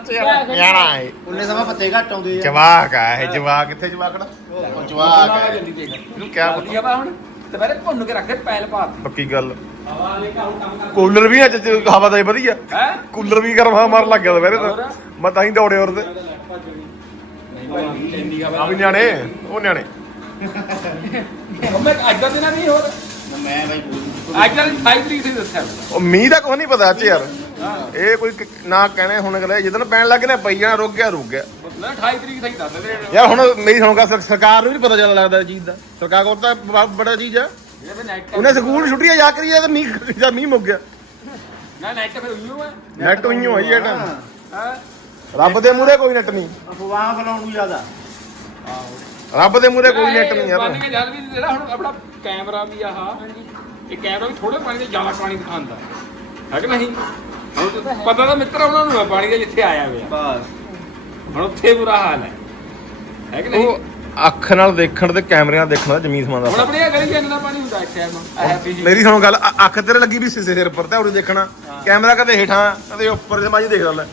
ਨਿਆਣਾ ਹੈ। ਉਹਨੇ ਸਮਾਂ ਪੱਤੇ ਘੱਟ ਆਉਂਦੇ ਆ। ਜਵਾਕ ਆ ਇਹ ਜਵਾਕ ਕਿੱਥੇ ਜਵਾਕੜਾ ਉਹ ਜਵਾਕ ਹੈ ਦਾ ਇਹਨੂੰ ਕਿਆ ਪਤਾ? ਜਲਦੀ ਹਵਾ ਹੁਣ। ਦੁਪਹਿਰੇ ਭੁੰਨ ਕੇ ਰੱਖੇ ਪੈਲ ਪਾ ਪੱਕੀ ਗੱਲ। ਹਵਾ ਲੈ ਕੇ ਆਉਂ ਕੰਮ ਕਰ ਕੂਲਰ ਵੀ ਅੱਜ ਚ ਹਵਾ ਦਾ ਹੀ ਵਧੀਆ। ਹੈ? ਕੂਲਰ ਵੀ ਗਰਮ ਹਵਾ ਮਾਰਨ ਲੱਗ ਗਿਆ ਦੁਪਹਿਰੇ ਹੋਰ? ਤਾਂ ਮੈਂ ਤਾਂ ਹੀ ਦੌੜੇ ਉਰਦੇ। ਲੈਟ ਭੱਜ ਗਈ ਨਹੀਂ ਭਾਈ ਚੰਦੀ ਆ ਵੀ ਨਿਆਣੇ ਉਹ ਨਿਆਣੇ। ਮੈਂ ਅੱਜ ਦਾ ਦਿਨ ਨਹੀਂ ਹੋਰ। ਮੈਂ ਬਾਈ ਅੱਜ ਦਾ 28 ਤਰੀਕ ਸੀ ਦੱਸਿਆ ਉਹ ਮੀਂਹ ਦਾ ਕੋਈ ਨਹੀਂ ਪਤਾ ਅੱਜ ਯਾਰ। ਇਹ ਕੋਈ ਕ- ਨਾ ਕਹਿਣੇ ਹੁਣ ਅਗਲੇ ਜਦੋਂ ਪੈਣ ਲੱਗ ਨੇ ਪਈ ਜਾਣਾ ਰੁਕ ਗਿਆ ਰੁਕ ਗਿਆ। ਨਾ 28 ਤਰੀਕ ਸਹੀ ਦੱਸ ਦੇ ਯਾਰ ਹੁਣ ਮੇਰੀ ਸੁਣਗਾ ਸਰਕਾਰ ਨੂੰ ਵੀ ਪਤਾ ਚੱਲ ਲੱਗਦਾ ਇਸ ਚੀਜ਼ ਦਾ। ਸਰਕਾਰ ਕੋਲ ਤਾਂ ਬ- ਬੜਾ ਚੀਜ਼ ਆ। ਤੇ ਨੈਟ ਉਹਨੇ ਸਕੂਲ ਛੁੱਟੀਆਂ ਜਾ ਕਰੀਏ ਤਾਂ ਮੀਂਹ ਜਾਂ ਮੀਂਹ ਮੁੱਕ ਗਿਆ। ਨਾ ਨੈਟ ਫਿਰ ਉਈਓ ਹੈ ਨੈਟ ਉਈਓ ਹੋਈ ਹੈ ਨਾ ਹਾਂ। ਰੱਬ ਦੇ ਮੂਹਰੇ ਕੋਈ ਨੈਟ ਨਹੀਂ ਅਫਵਾਹ ਫਲਾਉਣ ਨੂੰ ਜ਼ਿਆਦਾ। ਰੱਬ ਦੇ ਮੂਹਰੇ ਕੋਈ ਨੈਟ ਨਹੀਂ ਬੰਨ ਯਾਰ ਕੇ ਜਦ ਵੀ ਜਿਹੜਾ ਹੁਣ ਆਪਣਾ ਕੈਮਰਾ ਵੀ ਆਹ ਇਹ ਕੈਮਰਾ ਵੀ ਥੋੜੇ ਪਾਣੀ ਦੇ ਜ਼ਿਆਦਾ ਪਾਣੀ ਦਿਖਾਉਂਦਾ। ਹੈ ਕਿ ਨਹੀਂ? ਹੁਣ ਤਾਂ ਪਤਾ ਤਾਂ ਮਿੱਤਰ ਉਹਨਾਂ ਨੂੰ ਹੈ ਪਾਣੀ ਦੇ ਜਿੱਥੇ ਆਇਆ ਹੋਇਆ। ਬਸ। ਹੁਣ ਉੱਥੇ ਬੁਰਾ ਹਾਲ ਹੈ। ਹੈ ਕਿ ਨਹੀਂ? ਉਹ ਅੱਖ ਨਾਲ ਦੇਖਣ ਤੇ ਕੈਮਰਿਆਂ ਦੇਖਣ ਦਾ ਜ਼ਮੀਨ ਸਮਾਨ ਹੁਣ ਦਾ ਆਪਣੀ ਇਹ ਗਲੀ ਇੰਨਾ ਪਾਣੀ ਹੁੰਦਾ ਇਸ ਟਾਈਮ ਮੇਰੀ ਸੁਣੋ ਗੱਲ ਅੱਖ ਤੇਰੇ ਲੱਗੀ ਵੀ ਸਿਸੇ ਸਿਰ ਪਰ ਤੇ ਉਰੇ ਦੇਖਣਾ। ਕੈਮਰਾ ਕਦੇ ਹੇਠਾਂ ਕਦੇ ਉੱਪਰ ਜੀ ਦੇਖ ਲੈ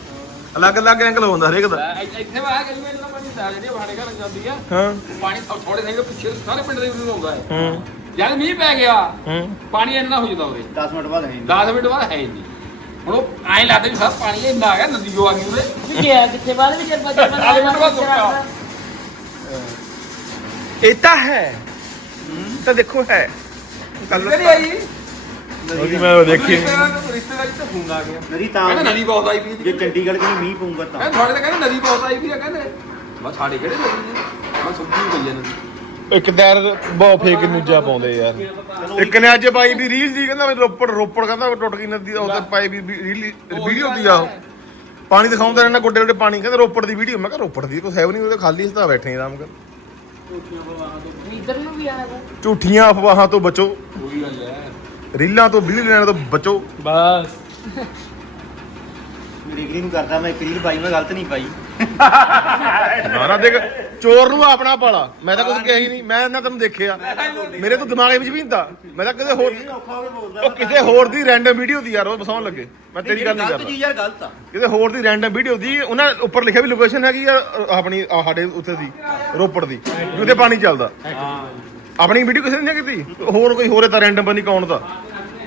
ਅਲੱਗ ਅਲੱਗ ਐਂਗਲ ਹੁੰਦਾ ਹਰੇਕ ਦਾ। ਇੱਥੇ ਵਾ ਗਲੀ ਵਿੱਚ ਇੰਨਾ ਪਾਣੀ ਹੁੰਦਾ ਜਿਹੜੀ ਬਾੜੇ ਘਰ ਜਾਂਦੀ ਆ। ਹਾਂ। ਪਾਣੀ ਥੋੜੇ ਸਹੀ ਤੋਂ ਪਿੱਛੇ ਸਾਰੇ ਪਿੰਡ ਦੇ ਵਿੱਚ ਆਉਂਦਾ ਹੈ। ਹੂੰ। ਜਦ ਮੀਂਹ ਪੈ ਗਿਆ ਹੂੰ। ਪਾਣੀ ਇੰਨਾ ਹੋ ਜਾਂਦਾ ਉਰੇ। 10 ਮਿੰਟ ਬਾਅਦ ਹੈ ਨਹੀਂ। 10 ਮਿੰਟ ਬਾਅਦ ਹੈ ਹੀ ਨਹੀਂ। ਹੁਣ ਉਹ ਐਂ ਲੱਗਦਾ ਵੀ ਸਭ ਪਾਣੀ ਇੰਨਾ ਆ ਗਿਆ ਨਦੀਓ ਆ ਗਈ ਉਰੇ। ਵੀ ਗਿਆ ਕਿੱਥੇ? ਬਾਅਦ ਵਿੱਚ ਬੱਚਾ ਆਹ ਮਿੰਟ ਬਾਅਦ ਸੁੱਕਾ। ਇਹ ਤਾਂ ਹੈ। ਤਾਂ ਦੇਖੋ ਹੈ। ਕੱਲ ਨਹੀਂ ਆਈ? ਉਹਦੀ ਮੈਂ ਉਹ ਦੇਖੀ ਰਿਸ਼ਤੇਦਾਰ ਰਿਸ਼ਤੇਦਾਰ ਤੇ ਫੋਨ ਆ ਗਿਆ। ਨਦੀ ਤਾਂ ਕਹਿੰਦਾ ਨਦੀ ਬਹੁਤ ਆਈ ਵੀ ਜੇ। ਚੰਡੀਗੜ੍ਹ ਕਿ ਮੀਂਹ ਪਊਗਾ ਤਾਂ। ਤੁਹਾਡੇ ਤਾਂ ਕਹਿੰਦੇ ਨਦੀ ਬਹੁਤ ਆਈ ਵੀ ਆ ਕਹਿੰਦੇ। ਬਸ ਸਾਡੇ ਕਿਹੜੇ ਨਦੀ ਨੇ? ਮੈਂ ਸੁੱਕੀ ਪਈ ਆ ਨਦੀ ਇੱਕ ਦਰ ਬਹੁਤ ਫੇਕ ਨਿਊਜ਼ਾਂ ਪਾਉਂਦੇ ਯਾਰ। ਇੱਕ ਨੇ ਅੱਜ ਪਾਈ ਵੀ ਰੀਲ ਦੀ ਕਹਿੰਦਾ ਵੀ ਰੋਪੜ ਰੋਪੜ ਕਹਿੰਦਾ ਟੁੱਟ ਗਈ ਨਦੀ ਉਹ ਤੇ ਪਾਈ ਵੀ ਰੀਲ ਵੀਡੀਓ ਦੀ ਆ ਉਹ। ਪਾਣੀ ਦਿਖਾਉਂਦਾ ਰਹਿਣਾ ਗੋਡੇ ਗੋਡੇ ਪਾਣੀ ਕਹਿੰਦਾ ਰੋਪੜ ਦੀ ਵੀਡੀਓ। ਮੈਂ ਕਿਹਾ ਰੋਪੜ ਦੀ ਕੋਈ ਹੈ ਵੀ ਨਹੀਂ ਉਹਦੇ ਖਾਲੀ ਹਸਤਾ ਬੈਠੇ ਆਰਾਮ ਕਰ ਇਧਰ ਨੂੰ ਵੀ ਆਇਆ ਝੂਠੀਆਂ ਅਫਵਾਹਾਂ ਤੋਂ ਬਚੋ। ਰੀਲਾਂ ਤੋਂ ਵੀਡੀਓ ਲੈਣ ਤੋਂ ਬਚੋ। ਬਸ। ਮੇਰੀ ਗਰੀ ਨੂੰ ਕਰਦਾ ਮੈਂ ਇੱਕ ਰੀਲ ਪਾਈ ਮੈਂ ਗਲਤ ਨਹੀਂ ਪਾਈ। ਨਾ ਨਾ ਦੇਖ ਚੋਰ ਨੂੰ ਆਪਣਾ ਪਾਲਾ। ਮੈਂ ਤਾਂ ਕੁਝ ਕਿਹਾ ਹੀ ਨਹੀਂ ਮੈਂ ਨਾ ਤੈਨੂੰ ਦੇਖਿਆ। ਮੇਰੇ ਤੋਂ ਦਿਮਾਗ ਵਿੱਚ ਵੀ ਨਹੀਂ ਤਾਂ। ਮੈਂ ਤਾਂ ਕਿਤੇ ਹੋਰ ਹੋ ਉਹ ਕਿਸੇ ਹੋਰ ਦੀ ਰੈਂਡਮ ਵੀਡੀਓ ਦੀ ਯਾਰ ਉਹ ਬਸਾਉਣ ਲੱਗੇ। ਮੈਂ ਤੇਰੀ ਗੱਲ ਨਹੀਂ ਗਲਤ ਕਰਦਾ। ਚੀਜ਼ ਯਾਰ ਗਲਤ ਆ। ਕਿਤੇ ਹੋਰ ਦੀ ਰੈਂਡਮ ਵੀਡੀਓ ਦੀ ਉਹਨਾਂ ਉੱਪਰ ਲਿਖਿਆ ਵੀ ਲੋਕੇਸ਼ਨ ਹੈਗੀ ਆ ਆਪਣੀ ਆਹ ਸਾਡੇ ਉੱਥੇ ਦੀ ਰੋਪੜ ਦੀ ਜਿੱਥੇ ਪਾਣੀ ਚੱਲਦਾ। ਆਪਣੀ ਵੀਡੀਓ ਕਿਸੇ ਨੇ ਨਹੀਂ ਕੀਤੀ? ਹੋਰ ਕੋਈ ਹੋਰ ਤਾਂ ਰੈਂਡਮ ਬਣੀ ਕੌਣ ਦਾ?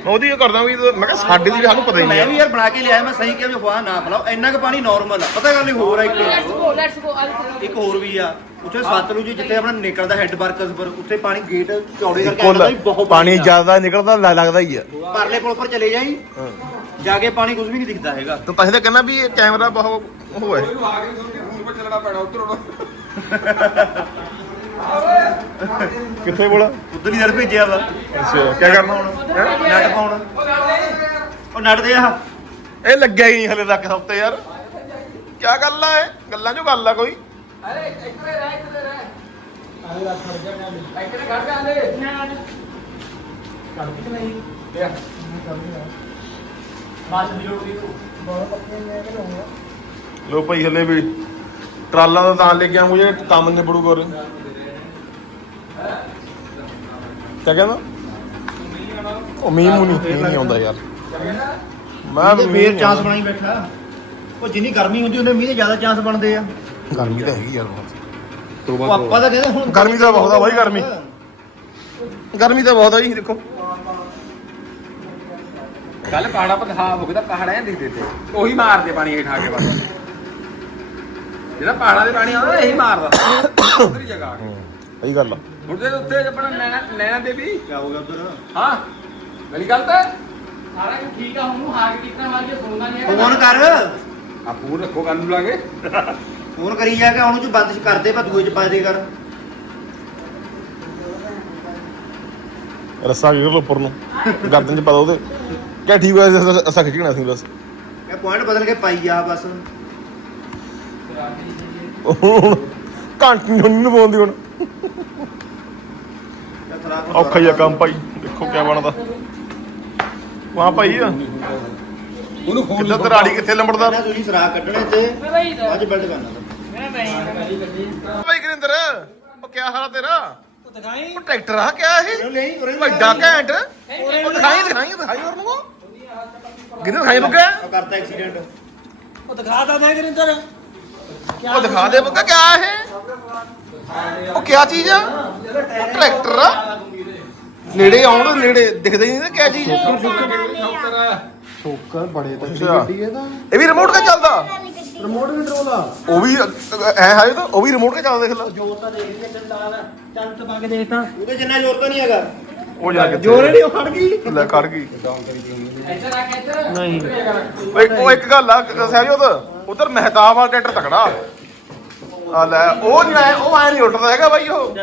ਮੈਂ ਉਹਦੀ ਇਹ ਕਰਦਾ ਵੀ ਮੈਂ ਕਿਹਾ ਸਾਡੇ ਦੀ ਵੀ ਸਾਨੂੰ ਪਤਾ ਹੀ ਨਹੀਂ ਮੈਂ। ਵੀ ਯਾਰ ਬਣਾ ਕੇ ਲਿਆਇਆ ਮੈਂ ਸਹੀ ਕਿਹਾ ਵੀ ਅਫਵਾਹ ਨਾ ਫਲਾਓ ਇੰਨਾ ਕੁ ਪਾਣੀ ਨਾਰਮਲ ਆ। ਪਤਾ ਗੱਲ ਹੀ ਹੋਰ ਆ ਇੱਕ। ਲੈਟਸ ਗੋ ਲੈਟਸ ਗੋ ਇੱਕ ਹੋਰ ਵੀ ਆ ਉੱਥੇ ਸਤਲੁਜ ਜਿੱਥੇ ਆਪਣਾ ਨਿਕਲਦਾ ਹੈੱਡ ਵਰਕਸ ਪਰ ਉੱਥੇ ਪਾਣੀ ਗੇਟ ਚੌੜੇ ਕਰਕੇ ਆਉਂਦਾ ਬਹੁਤ ਪਾਣੀ। ਜ਼ਿਆਦਾ ਨਿਕਲਦਾ ਲੱਗਦਾ ਹੀ ਆ। ਪਰਲੇ ਪੁਲ ਪਰ ਚਲੇ ਜਾਈ ਜਾ ਕੇ ਪਾਣੀ ਕੁਝ ਵੀ ਨਹੀਂ ਦਿਖਦਾ ਹੈਗਾ। ਤਾਂ ਤਾਂ ਕਹਿੰਦਾ ਵੀ ਇਹ ਕੈਮਰਾ ਬਹੁਤ ਉਹ ਹੈ। ਉਹਨੂੰ ਆ ਕੇ ਤੁਹਾਨੂੰ ਫੋਨ ਪਰ ਚੱਲਣਾ ਪੈਣਾ ਉਧਰ। ਕਿੱਥੇ ਬੋਲਾ? ਉਧਰ ਹੀ ਯਾਰ ਭੇਜਿਆ ਵਾ। ਅੱਛਾ। ਕੀ ਕਰਨਾ ਹੁਣ? ਨੱਟ ਪਾਉਣ। ਉਹ ਨੱਟ ਦੇ ਆ। ਇਹ ਲੱਗਿਆ ਹੀ ਨਹੀਂ ਹਲੇ ਤੱਕ ਹਫ਼ਤੇ ਯਾਰ। ਕੀ ਗੱਲ ਆ ਇਹ? ਗੱਲਾਂ ਜੋ ਗੱਲ ਆ ਕੋਈ? ਅਰੇ ਇੱਥੇ ਰਹਿ ਇੱਥੇ ਰਹਿ। ਆਲੇ ਰੱਖ ਖੜ ਜਾ ਇੱਥੇ ਖੜ ਜਾ ਆਲੇ ਦੇਖ ਲੋ ਭਾਈ ਹਲੇ ਵੀ ਟਰਾਲਾ ਦਾ ਤਾਂ ਲੈ ਕੇ ਆਉਂ ਜੇ ਕੰਮ ਨਿਬੜੂ ਕਰ ਕਿਆ ਕਹਿੰਦਾ? ਉਹ ਮੀਂਹ ਮੂੰਹ ਨਹੀਂ ਮੀਂਹ ਨਹੀਂ ਆਉਂਦਾ ਯਾਰ। ਮੈਂ ਤੇ ਫੇਰ ਚਾਂਸ। ਬਣਾਈ ਬੈਠਾ। ਉਹ ਜਿੰਨੀ ਗਰਮੀ ਹੁੰਦੀ ਉਹਨੇ ਮੀਂਹ ਦੇ ਜ਼ਿਆਦਾ ਚਾਂਸ ਬਣਦੇ ਆ। ਗਰਮੀ ਤਾਂ ਹੈਗੀ ਯਾਰ ਬਹੁਤ। ਉਹ ਆਪਾਂ ਤਾਂ ਕਹਿੰਦੇ ਹੁਣ ਗਰਮੀ ਤਾਂ ਬਹੁਤ ਆ ਬਾਈ ਗਰਮੀ। ਗਰਮੀ ਤਾਂ ਬਹੁਤ ਆ ਜੀ ਦੇਖੋ। ਕੱਲ ਪਹਾੜਾ ਪਰ ਹਾਂ ਹੋ ਗਿਆ ਪਹਾੜਾ ਐ ਦਿਖਦੇ ਤੇ। ਉਹੀ ਮਾਰਦੇ ਪਾਣੀ ਹੇਠ ਆ ਕੇ ਬਸ। ਜਿਹੜਾ ਪਹਾੜਾ ਦੇ ਪਾਣੀ ਆਉਂਦਾ ਇਹੀ ਮਾਰਦਾ। ਉਧਰ ਹੀ ਜਗ੍ਹਾ ਆ ਕੇ ਸਹੀ ਗੱਲ ਆ। ਹੁਣ ਤੇ ਉੱਤੇ ਆਪਣਾ ਨੈਣਾ ਨੈਣਾ ਦੇਵੀ ਕੀ ਹੋ ਗਿਆ ਉਧਰ? ਹਾਂ? ਮੇਰੀ ਗੱਲ ਤਾਂ ਸਾਰਾ ਕੁਝ ਠੀਕ ਆ ਉਹਨੂੰ ਹਾਰ ਕਿਤਨਾ ਮਾਰ ਕੇ ਸੁਣਦਾ ਨਹੀਂ ਫੋਨ ਕਰ। ਆ ਪੂਰ ਰੱਖੋ ਕੰਨ ਨੂੰ ਲਾਗੇ ਫੋਨ ਕਰੀ ਜਾ ਕੇ ਉਹਨੂੰ ਚ ਬੰਦ ਕਰਦੇ ਪਰ ਦੂਏ ਚ ਪਾ ਦੇ ਕਰ। ਰੱਸਾ ਗਿਰ ਲੋ ਉੱਪਰ ਨੂੰ। ਗਰਦਨ ਚ ਪਾ ਦੋ ਉਹਦੇ। ਕਿਆ ਠੀਕ ਹੋਇਆ ਅਸਾ ਖਿੱਚਣਾ ਸੀ ਬਸ। ਇਹ ਪੁਆਇੰਟ ਬਦਲ ਕੇ ਪਾਈ ਆ ਬਸ। ਹੁਣ ਕੰਟੀਨਿਊ ਨਹੀਂ ਪਾਉਂਦੀ ਹੁਣ। ਔਖਾ ਹੀ ਆ ਕੰਮ ਭਾਈ। ਦੇਖੋ ਕਿਆ ਬਣਦਾ। ਵਾਹ ਭਾਈ ਆ। ਉਹਨੂੰ ਫੋਨ ਕਿੱਦਾਂ ਤਰਾੜੀ ਕਿੱਥੇ ਲੰਬੜਦਾ? ਇਹਨਾਂ ਤੁਸੀਂ ਸਰਾਖ ਕੱਢਣੇ ਤੇ ਮੈਂ ਦਾ। ਅੱਜ ਬਿਲਡ ਕਰਨਾ। ਮੈਂ ਬਈ ਭਾਈ ਗੁਰਿੰਦਰ ਉਹ ਕਿਆ ਹਾਲ ਆ ਤੇਰਾ? ਉਹ ਦਿਖਾਈ। ਉਹ ਟਰੈਕਟਰ ਆ ਕਿਆ ਇਹ? ਇਹਨੂੰ ਨਹੀਂ ਉਰੇ ਵੱਡਾ ਘੈਂਟ। ਉਹ ਦਿਖਾਈ ਦਿਖਾਈ ਦਿਖਾਈ ਹੋਰ ਨੂੰ। ਗਿਰ ਦਿਖਾਈ ਬੁੱਗਾ ਉਹ ਕਰਤਾ ਐਕਸੀਡੈਂਟ ਉਹ ਦਿਖਾ ਦੇ ਬੁੱਗਾ ਕਿਆ ਇਹ? ਉਹ ਕਿਆ ਚੀਜ਼ ਆ? ਉਹ ਟਰੈਕਟਰ ਆ? ਨੇੜੇ ਆਉਣ ਨੇੜੇ ਦਿਖਦਾ ਹੀ ਨਹੀਂ ਨਾ ਕਿਆ ਚੀਜ਼ ਸ਼ੋਕਰ ਬੜੇ ਤਾਂ ਅੱਛਾ। ਇਹ ਵੀ ਰਿਮੋਟ ਕਾ ਚੱਲਦਾ? ਰਿਮੋਟ ਕੰਟਰੋਲ ਆ। ਉਹ ਵੀ ਐ ਹਾਏ ਤਾਂ ਉਹ ਵੀ ਰਿਮੋਟ ਕਾ ਚੱਲਦਾ ਦੇਖ ਲੈ। ਜੋਰ ਤਾਂ ਦੇਖ ਕੇ ਚੱਲ ਚੱਲ ਤਪਾ ਕੇ ਦੇਖ ਤਾਂ। ਉਹਦੇ ਜਿੰਨਾ ਜ਼ੋਰ ਤਾਂ ਨਹੀਂ ਹੈਗਾ। ਉਹ ਜਾ ਕੇ ਜੋਰ ਨਹੀਂ ਉਹ ਖੜ ਗਈ। ਲੈ ਕਰ ਗਈ। ਇੱਧਰ ਆ ਕੇ ਇੱਧਰ। ਨਹੀਂ। ਓਏ ਉਹ ਇੱਕ ਗੱਲ ਆ ਸਹਿਜੋਤ। ਉਧਰ ਮਹਿਤਾਬ ਵਾਲਾ ਟਰੈਕਟਰ ਤਕੜਾ। ਆ ਲੈ ਉਹ ਨਹੀਂ ਆਇਆ ਉਹ ਐ ਨਹੀਂ ਉੱਠਦਾ ਹੈਗਾ ਬਾਈ ਉਹ।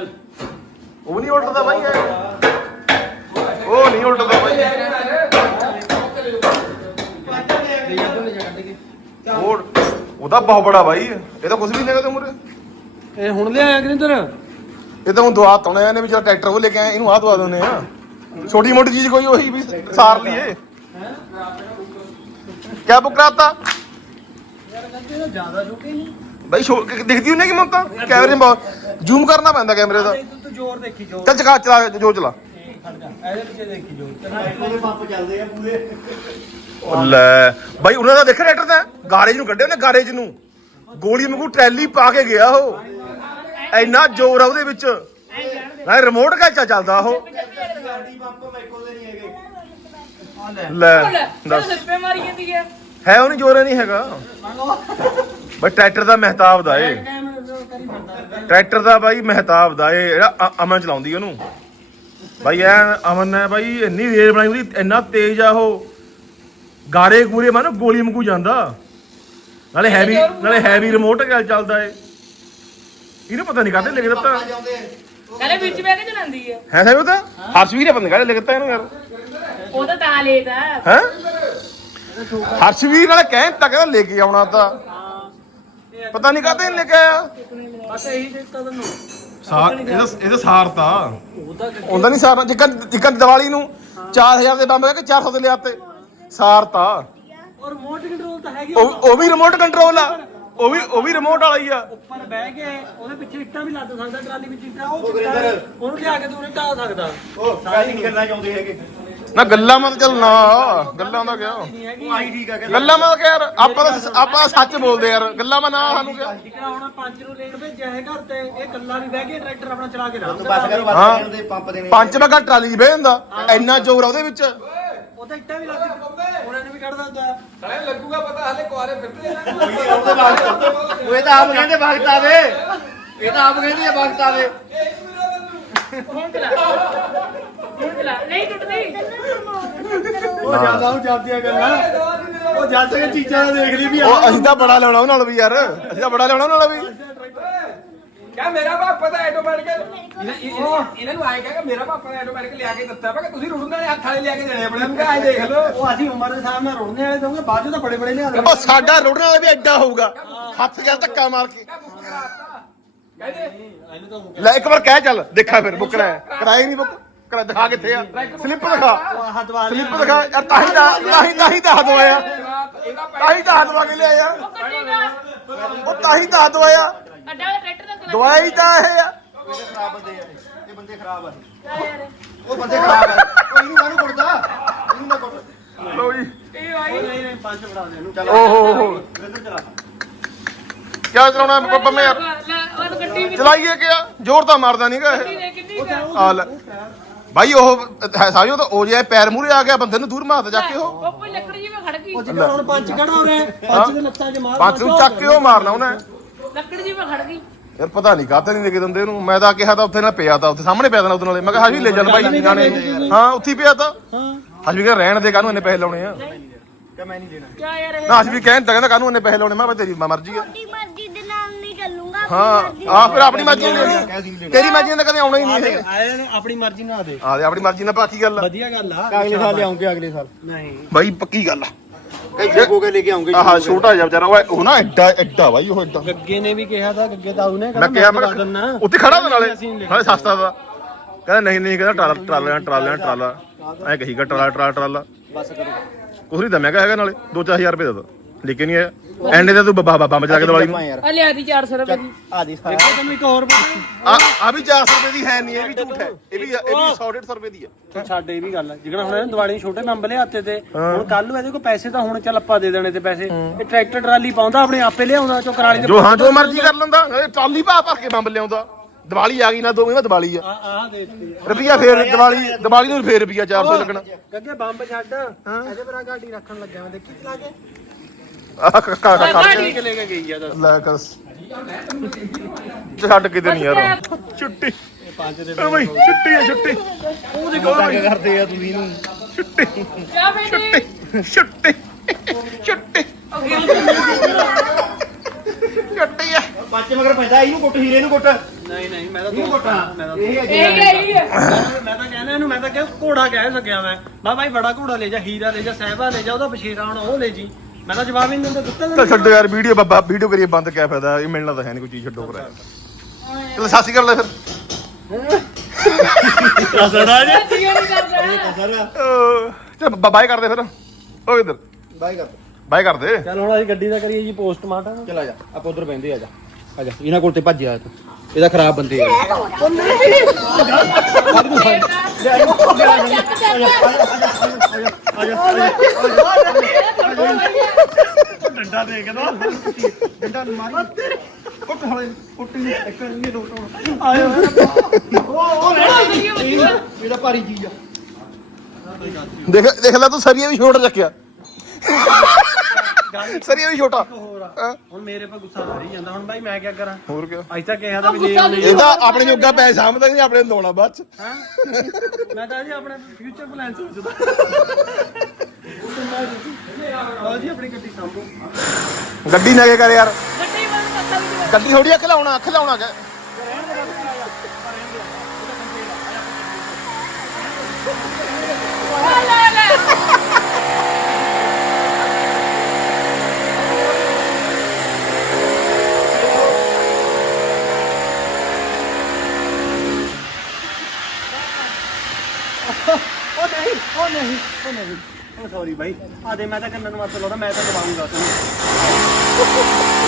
ਉਹ ਨਹੀਂ ਉੱਠਦਾ ਬਾਈ ਐ ਉਹ ਨਹੀਂ ਉੱਠਦਾ ਬਾਈ। ਉਹ ਉਹਦਾ ਬਹੁਤ ਬੜਾ ਬਾਈ ਇਹ। ਤਾਂ ਕੁਝ ਵੀ ਨਹੀਂ ਹੈਗਾ ਤੇ ਮੁਰੇ ਇਹ ਹੁਣ ਲਿਆਇਆ ਕਿਰਿੰਦਰ ਇਹ ਤਾਂ ਹੁਣ ਦਵਾ ਤਾਉਣੇ ਨੇ ਵੀ ਚਲ ਟਰੈਕਟਰ ਉਹ ਲੈ ਕੇ ਆਏ ਇਹਨੂੰ ਆਹ ਦਵਾ ਦਿੰਦੇ ਆ। ਛੋਟੀ ਮੋਟੀ ਚੀਜ਼ ਕੋਈ ਉਹੀ ਵੀ ਸਾਰ ਲਈਏ। ਕਿਆ ਬੁੱਕ ਕਰਾਤਾ? ਜ਼ਿਆਦਾ ਛੋਟੀ ਨਹੀਂ। ਬਾਈ ਸ਼ੋ ਦਿਖਦੀ ਹੁੰਨੇ ਕਿ ਮੌਕਾ? ਕੈਮਰੇ ਬਹੁਤ ਜ਼ੂਮ ਕਰਨਾ ਪੈਂਦਾ ਕੈਮਰੇ ਦਾ। ਤੂੰ ਤੂੰ ਜ਼ੋਰ ਦੇਖੀ ਜ਼ੋਰ। ਚੱਲ ਚਕਾ ਚਲਾ ਜੋ ਚਲਾ। ਖੜ ਜਾ ਇਹਦੇ ਪਿੱਛੇ ਦੇਖੀ ਜ਼ੋਰ। ਉਹਦੇ ਪੰਪ ਚੱਲਦੇ ਆ ਪੂਰੇ। ਉਹ ਲੈ ਬਾਈ ਉਹਨਾਂ ਦਾ ਦੇਖ ਟਰੈਕਟਰ ਤਾਂ? ਗਾਰੇਜ ਨੂੰ ਕੱਢਿਆ ਉਹਨੇ ਗਾਰੇਜ ਨੂੰ। ਗੋਲੀ ਵਾਂਗੂ ਟਰੈਲੀ ਪਾ ਕੇ ਗਿਆ ਉਹ। ਇੰਨਾ ਜ਼ੋਰ ਆ ਉਹਦੇ ਵਿੱਚ। ਨਾ ਰਿਮੋਟ ਕਾ ਚੱਲਦਾ ਉਹ। ਗਾਡੀ ਪੰਪ ਮੈਕੋ ਦੇ ਨਹੀਂ ਹੈਗੇ। ਲੈ। ਦੱਸ। ਸਿੱਪੇ ਮਾਰੀ ਜਾਂਦੀ ਹੈ ਹੈ ਉਹ ਨਹੀਂ ਜ਼ੋਰ ਨਹੀਂ ਹੈਗਾ। ਬਈ ਟਰੈਕਟਰ ਦਾ ਮਹਿਤਾਬ ਦਾ ਏ। ਟਰੈਕਟਰ ਦਾ ਬਾਈ ਮਹਿਤਾਬ ਦਾ ਏ ਜਿਹੜਾ ਅਮਨ ਚਲਾਉਂਦੀ ਉਹਨੂੰ। ਬਾਈ ਐ ਅਮਨ ਨੇ ਬਾਈ ਇੰਨੀ ਰੇਲ ਬਣਾਈ ਉਹਦੀ ਇੰਨਾ ਤੇਜ਼ ਆ ਉਹ। ਗਾਰੇ ਗੂਰੇ ਮਾਨੋ ਗੋਲੀ ਵਾਂਗੂ ਜਾਂਦਾ। ਨਾਲੇ ਹੈਵੀ ਨਾਲੇ ਹੈਵੀ ਰਿਮੋਟ ਗੱਲ ਚੱਲਦਾ ਏ। ਇਹਨੂੰ ਪਤਾ ਨਹੀਂ ਕਾਹਦੇ ਲਿਖ ਦਿੱਤਾ। ਕਹਿੰਦੇ ਵਿੱਚ ਬਹਿ ਕੇ ਚਲਾਉਂਦੀ ਹੈ ਹੈ। ਸਾਹਿਬ ਉਹਦਾ ਹਰਸ਼ਵੀਰ ਪਤਾ ਨਹੀਂ ਕਾਹਦੇ ਲਿਖ ਦਿੱਤਾ ਇਹਨੂੰ ਯਾਰ। ਉਹ ਤਾਂ ਤਾਂ ਲੇਦਾ ਹੈ? ਹਰਸ਼ਵੀਰ ਨਾਲੇ ਤੱਕ ਕਹਿੰਦਾ ਲੈ ਕੇ ਆਉਣਾ ਤਾਂ। ਪਤਾ ਨਹੀਂ ਕਾਹਦੇ ਲੈ ਕੇ ਆਇਆ। ਬਸ ਇਹੀ ਦਿੱਤਾ ਤੈਨੂੰ। ਸਾਰ ਇਹਦਾ ਇਹਦਾ ਸਾਰ ਤਾਂ। ਉਹਦਾ ਹੁੰਦਾ ਨਹੀਂ ਸਾਰ। ਜਿੱਕਨ ਜਿੱਕਨ ਦੀਵਾਲੀ ਨੂੰ 4000 ਦੇ ਬੰਬ ਕਿ 400 ਦੇ ਸਾਰ ਤਾਂ। ਔਰ ਰਿਮੋਟ ਕੰਟਰੋਲ ਤਾਂ ਹੈਗੀ। ਉਹ ਉਹ ਵੀ ਰਿਮੋਟ ਕੰਟਰੋਲ ਆ। ਉਹ ਵੀ ਉਹ ਵੀ ਰਿਮੋਟ ਵਾਲਾ ਹੀ ਆ। ਉੱਪਰ ਬਹਿ ਕੇ ਉਹਦੇ ਪਿੱਛੇ ਇੱਟਾਂ ਵੀ ਲੱਦ ਸਕਦਾ ਟਰਾਲੀ ਵਿੱਚ ਇੱਟਾਂ। ਉਹ। ਉਹਨੂੰ ਲਿਆ ਕੇ ਤੂੰ ਉਹਨੇ ਢਾ ਸਕਦਾ। ਉਹ ਕਾਹਦੀ ਨਹੀਂ ਕਰਨਾ ਚਾਹੁੰਦੇ ਹੈਗੇ। ਨਾ ਗੱਲਾਂ ਮਤ ਚੱਲ ਨਾ ਗੱਲਾਂ ਦਾ ਕਿਆ ਨਹੀਂ ਹੈਗੀ ਉਹ ਆਹੀ ਠੀਕ ਆ ਕਿ ਗੱਲਾਂ ਮਤ ਕਿਆ ਯਾਰ? ਆਪਾਂ ਤਾਂ ਆਪਾਂ ਸੱਚ ਬੋਲਦੇ ਯਾਰ। ਗੱਲਾਂ ਮਾ ਨਾ ਸਾਨੂੰ ਜਿਹੜਾ ਹੁਣ ਪੰਜ ਨੂੰ ਲੈਣ ਭੇਜਿਆ ਹੈ ਘਰ ਤੇ ਇਹ ਕੱਲਾ ਨਹੀਂ ਬਹਿ ਕੇ ਟਰੈਕਟਰ ਆਪਣਾ ਚਲਾ ਕੇ ਰਾਮ ਬਸ ਕਰ ਬਸ ਹਾਂ। ਕਰ ਦੇ ਪੰਪ ਦੇਣੇ ਪੰਜ ਵਗਾ ਟਰਾਲੀ 'ਚ ਬਹਿ ਜਾਂਦਾ ਇੰਨਾ ਜ਼ੋਰ ਆ ਉਹਦੇ ਵਿੱਚ। ਉਹ ਤਾਂ ਇੱਟਾਂ ਵੀ ਲੱਦ ਉਹਨਾਂ ਨੇ ਵੀ ਕੱਢ ਦਿੰਦਾ। ਸਾਲੇ ਲੱਗੂਗਾ ਪਤਾ ਹਲੇ ਕੁਆਰੇ ਫਿਰਦੇ ਆ। ਉਹਦੇ ਵਕਤ ਉਹ ਇਹ ਤਾਂ ਆਪ ਕਹਿੰਦੇ ਵਕਤ ਆਵੇ। ਇਹ ਤਾਂ ਆਪ ਕਹਿੰਦੇ ਵਕਤ ਆਵੇ। ਹੁਣ ਚਲਾ ਹੁਣ ਚਲਾ ਨਹੀਂ ਟੁੱਟਦੀ। ਉਹ ਜ਼ਿਆਦਾ ਉਹ ਜਾਂਦੀਆਂ ਗੱਲਾਂ। ਉਹ ਜੱਟ ਕੇ ਚੀਜ਼ਾਂ ਦੇਖ ਲਈ ਵੀ ਉਹ ਅਸੀਂ ਤਾਂ ਬੜਾ ਲਾਉਣਾ ਉਹਨਾਂ ਨਾਲ ਵੀ ਯਾਰ। ਅਸੀਂ ਤਾਂ ਬੜਾ ਲਾਉਣਾ ਉਹਨਾਂ ਨਾਲ ਵੀ। ਕਿਆ ਮੇਰਾ ਪਾਪਾ ਤਾਂ ਆਟੋਮੈਟਿਕ ਇਹਨਾਂ ਇਹਨਾਂ- ਇਹਨਾਂ ਨੂੰ ਆਏ ਕਹਾਂਗਾ ਮੇਰਾ ਪਾਪਾ ਨੇ ਆਟੋਮੈਟਿਕ ਲਿਆ ਕੇ ਦਿੱਤਾ। ਮੈਂ ਕਿ ਤੁਸੀਂ ਰੁੜਨ ਵਾਲੇ ਹੱਥ ਵਾਲੇ ਲਿਆ ਕੇ ਦੇਣੇ ਆਪਣੇ ਨੂੰ ਕਹਾਂ ਦੇਖ ਲਓ। ਉਹ ਅਸੀਂ ਉਮਰ ਦੇ ਹਿਸਾਬ ਨਾਲ ਰੋਣਦੇ ਵਾਲੇ ਦੋਗੇ ਬਾਅਦ ਚੋਂ ਤਾਂ ਬੜੇ ਬੜੇ ਲਿਆ ਦੇ ਉਹ ਸਾਡਾ ਰੋੜਨ ਵਾਲਾ ਵੀ ਐਡਾ ਹੋਊਗਾ। ਹੱਥ ਗਿਆ ਧੱਕਾ ਮਾਰ ਕੇ। ਕਹਿੰਦੇ ਲੈ ਇੱਕ ਵਾਰ ਕਹਿ ਚੱਲ। ਦੇਖਾ ਫਿਰ ਬੁੱਕ ਕਰਾਇਆ ਕਰਾਇਆ ਨਹੀਂ ਬੁੱਕ। ਕਰਾ ਦਿਖਾ ਕਿੱਥੇ ਆ? ਸਲਿੱਪ ਦਿਖਾ। ਸਲਿੱਪ ਦਿਖਾ। ਯਾਰ ਤਾਂ ਹੀ ਤਾਂ ਤਾਂ ਹੀ ਤਾਂ ਹੀ ਤਾਂ ਹੱਥ ਦਵਾਇਆ ਇਹਦਾ ਤਾਂ ਹੀ ਤਾਂ ਹੱਥ ਦਵਾ ਕੇ ਲਿਆ ਯਾਰ ਉਹ ਤਾਂ ਹੀ ਤਾਂ ਹੱਥ ਦਵਾਇਆ ਅੱਡਾ ਵਾਲਾ ਟਰੈਕਟਰ ਦਾ ਚਲਾ ਦਵਾਇਆ ਹੀ ਤਾਂ ਇਹ ਆ। ਇਹ ਖਰਾਬ ਬੰਦੇ ਆ ਇਹ। ਇਹ ਬੰਦੇ ਖਰਾਬ ਆ ਯਾਰ। ਉਹ ਬੰਦੇ ਖਰਾਬ ਆ ਉਹ ਇਹਨੂੰ ਕਾਹਨੂੰ ਕੁੱਟਦਾ? ਇਹਨੂੰ ਨਾ ਕੁੱਟ। ਲੋ ਜੀ। ਇਹ ਆਈ। ਨਹੀਂ ਨਹੀਂ ਪੰਜ ਫੜਾ ਦੇ ਇਹਨੂੰ। ਚੱਲ ਓਹੋ ਹੋ ਗੁਰਿੰਦਰ ਚਲਾ ਕਿਆ ਚਲਾਉਣਾ ਹੈ ਯਾਰ ਲੈ ਉਹ ਤਾਂ ਗੱਡੀ ਵੀ ਚਲਾਈਏ ਕਿਆ? ਜ਼ੋਰ ਤਾਂ ਮਾਰਦਾ ਨਹੀਂਗਾ ਇਹ। ਦੇ ਕਿੰਨੀ ਕੁ ਆ? ਆ ਲੈ। ਭਾਈ ਉਹ ਹੈ ਸਾਰਿਓ ਤਾਂ ਉਹ ਜੇ ਪੈਰ ਮੂਰੇ ਆ ਗਿਆ ਬੰਦੇ ਨੂੰ ਦੂਰ ਮਾਰਦਾ ਜਾ ਕੇ ਉਹ। ਉਹ ਕੋਈ ਲੱਕੜੀ ਜੀ ਮੈਂ ਖੜ ਗਈ। ਉਹ ਜਿਹੜਾ ਹੁਣ ਪੰਜ ਖੜਾ ਹੋ ਰਿਹਾ ਪੰਜ ਦੇ ਲੱਤਾਂ 'ਚ ਮਾਰ ਪੰਜ ਨੂੰ ਚੱਕ ਕੇ ਉਹ ਮਾਰਨਾ ਉਹਨੇ। ਲੱਕੜੀ ਜੀ ਮੈਂ ਖੜ ਗਈ। ਯਾਰ ਪਤਾ ਨਹੀਂ ਕਾਹਤੇ ਨਹੀਂ ਦੇ ਕੇ ਦਿੰਦੇ ਇਹਨੂੰ ਮੈਂ ਤਾਂ ਕਿਹਾ ਤਾਂ ਉੱਥੇ ਨਾ ਪਿਆ ਤਾਂ ਉੱਥੇ ਸਾਹਮਣੇ ਪਿਆ ਦੇਣਾ ਉਹਦੇ ਨਾਲੇ। ਮੈਂ ਕਿਹਾ ਹਜੇ ਲੈ ਚੱਲ ਭਾਈ ਗਾਣੇ ਹਾਂ ਉੱਥੇ ਹੀ ਪਿਆ ਤਾਂ। ਹਾਂ। ਹਜੇ ਵੀ ਕਹਿੰਦਾ ਰਹਿਣ ਦੇ ਕਾਹਨੂੰ ਇੰਨੇ ਪੈਸੇ ਲਾਉਣੇ ਆ? ਕਿ ਮੈਂ ਨਹੀਂ ਦੇਣਾ। ਕਿਆ ਯਾਰ ਇਹ ਨਾ ਹਜੇ ਵੀ ਕਹਿੰਦਾ ਕਹਿੰਦਾ ਕਾਹਨੂੰ ਇੰਨੇ ਪੈਸੇ ਲਾਉਣੇ? ਮੈਂ ਕਿਹਾ ਤੇਰੀ ਮਰਜ਼ੀ ਆ ਆਪਣੀ ਮਰਜ਼ੀ ਦੇ ਨਾਲ ਨਹੀਂ ਚੱਲੂਗਾ ਆਪਣੀ ਹਾਂ ਆ ਫਿਰ ਆਪਣੀ ਮਰਜ਼ੀ ਨਾਲ ਕਹਿ ਤੇਰੀ ਮਰਜ਼ੀ ਨਾਲ ਤਾਂ ਕਦੇ ਆਉਣਾ ਹੀ ਨਹੀਂ ਇਹ ਆਏ ਨੂੰ ਆਪਣੀ ਮਰਜ਼ੀ ਨਾਲ ਦੇ। ਆ ਦੇ ਆਪਣੀ ਮਰਜ਼ੀ ਨਾਲ ਬਾਕੀ ਗੱਲ ਆ। ਵਧੀਆ ਗੱਲ ਆ ਅਗਲੇ ਸਾਲ ਲਿਆਉਂਗੇ ਅਗਲੇ ਸਾਲ। ਨਹੀਂ। ਬਾਈ ਪੱਕੀ ਗੱਲ ਆ। ਕਈ ਜਗੋ ਕੇ ਲੈ ਕੇ ਆਉਂਗੇ ਆਹ ਛੋਟਾ ਜਿਹਾ ਵਿਚਾਰਾ ਉਹ ਉਹ ਨਾ ਐਡਾ ਐਡਾ ਬਾਈ ਉਹ ਐਡਾ। ਗੱਗੇ ਨੇ ਵੀ ਕਿਹਾ ਤਾਂ ਗੱਗੇ ਤਾਊ ਨੇ ਮੈਂ ਕਿਹਾ ਮੈਂ ਦਿੰਨਾ। ਉੱਥੇ ਖੜਾ ਤਾਂ ਨਾਲੇ ਅਸੀਂ ਨਾਲੇ ਸਸਤਾ ਦਾ ਕਹਿੰਦਾ ਨਹੀਂ ਨਹੀਂ ਕਹਿੰਦਾ ਟਰਾਲਾ ਟਰਾਲਾ ਟਰਾਲਾ ਟਰਾਲਾ। ਐ ਕਹੀਗਾ ਟਰਾਲਾ ਟਰਾਲਾ ਟਰਾਲਾ। ਬਸ ਕਰੋ। ਕੁਛ ਨਹੀਂ ਤਾਂ ਮਹਿੰਗਾ ਹੈਗਾ ਨਾਲੇ 2-4000 ਰੁਪਏ ਦਾ ਤਾਂ ਲੇਕਿਨ ਨਹੀਂ ਐਂਡੇ ਤੇ ਤੂੰ ਬਾਬਾ ਬਾਬਾ ਮਚਾ ਕੇ ਦਵਾਈ ਨੂੰ। ਆ ਲਿਆ ਦੀ 400 ਰੁਪਏ ਦੀ। ਆ ਦੀ ਸਾਰਾ ਤੈਨੂੰ ਇੱਕ ਹੋਰ ਆ ਆ ਵੀ 400 ਰੁਪਏ ਦੀ ਹੈ ਨਹੀਂ ਇਹ ਵੀ ਝੂਠ ਹੈ। ਇਹ ਵੀ ਇਹ ਵੀ 100-150 ਰੁਪਏ ਦੀ ਹੈ ਤੂੰ ਛੱਡ ਇਹ ਵੀ ਗੱਲ ਆ। ਜਿਹੜਾ ਹੁਣ ਇਹਨੇ ਦਿਵਾਲੀ ਛੋਟੇ ਬੰਬ ਲਿਆਤੇ ਤੇ ਹੁਣ ਕੱਲ ਨੂੰ ਇਹਦੇ ਕੋਲ ਪੈਸੇ ਤਾਂ ਹੁਣ ਚੱਲ ਆਪਾਂ ਦੇ ਦੇਣੇ ਤੇ ਪੈਸੇ। ਇਹ ਟਰੈਕਟਰ ਟਰਾਲੀ ਪਾਉਂਦਾ ਆਪਣੇ ਆਪੇ ਲਿਆਉਂਦਾ ਚੋ ਕਰਾਲੀ ਦੇ ਜੋ ਹਾਂ ਜੋ ਮਰਜ਼ੀ ਕਰ ਲੈਂਦਾ। ਇਹ ਟਰਾਲੀ ਭਾ ਭਰ ਕੇ ਬੰਬ ਲਿਆਉਂਦਾ। ਦੀਵਾਲੀ ਆ ਗਈ ਨਾ ਦੋ ਮਹੀਨੇ ਦੀਵਾਲੀ ਆ। ਆ ਆ ਦੇ ਦਿੱਤੀ ਰੁਪਿਆ ਫੇਰ ਦੀਵਾਲੀ ਦੀਵਾਲੀ ਨੂੰ ਫੇਰ ਰੁਪਿਆ 400 ਲੱਗਣਾ। ਗੱਗੇ ਬੰਬ ਛੱਡ। ਇਹਦੇ ਪਰ ਗਾਡੀ ਰੱਖਣ ਲੱਗਿਆ ਮੈਂ। ਦੇਖੀ ਚਲਾ ਕੇ। ਆਹ ਕਾ ਕਾ ਕਾ ਗਾੜੀ ਲੈ ਕੇ ਗਈ ਆ ਦੱਸ। ਲੈ ਕਰ ਛੱਡ ਕਿਤੇ ਨਹੀਂ ਯਾਰ। ਛੁੱਟੀ। ਪੰਜ ਦੇ ਓ ਬਈ ਛੁੱਟੀ ਹੈ ਛੁੱਟੀ। ਉਹਦੇ ਕੋਲ ਕਰਦੇ ਆ ਤੁਸੀਂ ਇਹਨੂੰ। ਛੁੱਟੀ। ਕਿਆ ਬੇਟੀ ਛੁੱਟੀ। ਛੁੱਟੀ। ਛੁੱਟੀ। ਹੈ ਪੰਜ ਮਗਰ ਪੈਂਦਾ ਇਹਨੂੰ ਕੁੱਟ ਹੀਰੇ ਨੂੰ ਕੁੱਟ। ਨਹੀਂ ਨਹੀਂ ਮੈਂ ਤਾਂ ਇਹਨੂੰ ਕੁੱਟ। ਮੈਂ ਤਾਂ ਇਹ ਇਹ ਹੀ ਹੈ, ਇਹ ਹੀ ਹੈ ਮੈਂ ਤਾਂ ਕਹਿੰਦਾ ਇਹਨੂੰ ਮੈਂ ਤਾਂ ਕਿਹਾ ਘੋੜਾ ਕਹਿ ਸਕਿਆ ਮੈਂ। ਮੈਂ ਭਾਈ ਬੜਾ ਘੋੜਾ ਲੈ ਜਾ ਹੀਰਾ ਲੈ ਜਾ ਸਹਿਬਾ ਲੈ ਜਾ ਉਹਦਾ ਬਸ਼ੀਰਾ ਹੁਣ ਉਹ ਲੈ ਜੀ। ਮੈਂ ਤਾਂ ਜਵਾਬ ਹੀ ਨਹੀਂ ਦਿੰਦਾ ਦਿੱਤਾ ਤਾਂ ਛੱਡੋ ਯਾਰ ਵੀਡੀਓ ਬਾਬਾ ਵੀਡੀਓ ਕਰੀਏ ਬੰਦ ਕਿਆ ਫਾਇਦਾ? ਇਹ ਮਿਲਣਾ ਤਾਂ ਹੈ ਨਹੀਂ ਕੋਈ ਚੀਜ਼ ਛੱਡੋ ਪਰ। ਚਲ ਸਾਸੀ ਕਰ ਲੈ ਫਿਰ। ਦੱਸਣਾ ਜੇ। ਕੀ ਨਹੀਂ ਕਰਦਾ ਚਲ ਬਾਏ ਕਰਦੇ ਫਿਰ। ਓ ਇਧਰ। ਬਾਈ ਕਰ ਬਾਏ ਕਰਦੇ। ਚੱਲ ਹੁਣ ਅਸੀਂ ਗੱਡੀ ਦਾ ਕਰੀਏ ਜੀ ਪੋਸਟਮਾਰਟਮ। ਚਲ ਆ ਜਾ ਆਪਾਂ ਉਧਰ ਬੈੰਦੇ ਆ ਜਾ। ਆ ਜਾ ਇਹਨਾਂ ਕੋਲ ਤੇ ਭੱਜ ਆ ਤੂੰ। ਇਹਦਾ ਖਰਾਬ ਬੰਦੇ ਆ। ਡੰਡਾ ਦੇਖਦਾ ਡੰਡਾ ਮਾਰੀ ਕੁੱਟ ਹਲੇ ਕੁੱਟੀ ਨੂੰ ਇੱਕ ਨਹੀਂ ਦੋ ਆਇਓ ਇਹਦਾ ਭਾਰੀ ਚੀਜ਼ ਆ ਦੇਖ ਦੇਖ ਲੈ ਤੂੰ ਸਰੀਆ ਵੀ ਚੱਕਿਆ ਸਰੀਆ ਵੀ ਛੋਟਾ। ਹੋਰ ਆ। ਹੁਣ ਮੇਰੇ ਪਾ ਗੁੱਸਾ ਭਰੀ ਜਾਂਦਾ। ਹੁਣ ਭਾਈ ਮੈਂ ਕੀ ਕਰਾਂ? ਹੋਰ ਕਿਆ? ਅੱਜ ਤਾਂ ਕਿਹਾ ਤਾਂ ਵੀ ਗੁੱਸਾ ਦੇ ਵੀ- ਇਹ ਤਾਂ ਆਪਣੇ ਜੋਗਾ ਪੈਸੇ ਸਾਂਭਦਾ ਨਹੀਂ ਆਪਣੇ ਲਾਉਣਾ ਬਾਅਦ ਚ? ਹਾਂ? ਮੈਂ ਤਾਂ ਜੀ ਆਪਣੇ ਫਿਊਚਰ ਪਲਾਨ ਸੋਚਦਾ ਆਓ ਜੀ ਆਪਣੀ ਗੱਡੀ ਸੰਭੋ। ਗੱਡੀ ਨਾ ਕੇ ਕਰ ਯਾਰ। ਗੱਡੀ ਬੰਦ ਪੱਤਾ ਵੀ ਨਹੀਂ ਗੱਡੀ ਥੋੜੀ ਅੱਖ ਲਾਉਣਾ ਅੱਖ ਲਾਉਣਾ ਕਿ ਲੈ ਲੈ। ਉਹ ਨਹੀਂ ਉਹ ਨਹੀਂ। ਉਹ ਨਹੀਂ ਉਹ ਸੌਰੀ ਭਾਈ ਆ ਦੇ, ਮੈਂ ਤਾਂ ਕੰਨਾਂ ਨੂੰ ਮੱਤ ਲਾਉਂਦਾ, ਮੈਂ ਤਾਂ ਦਬਾਉਂਗਾ ਤੈਨੂੰ।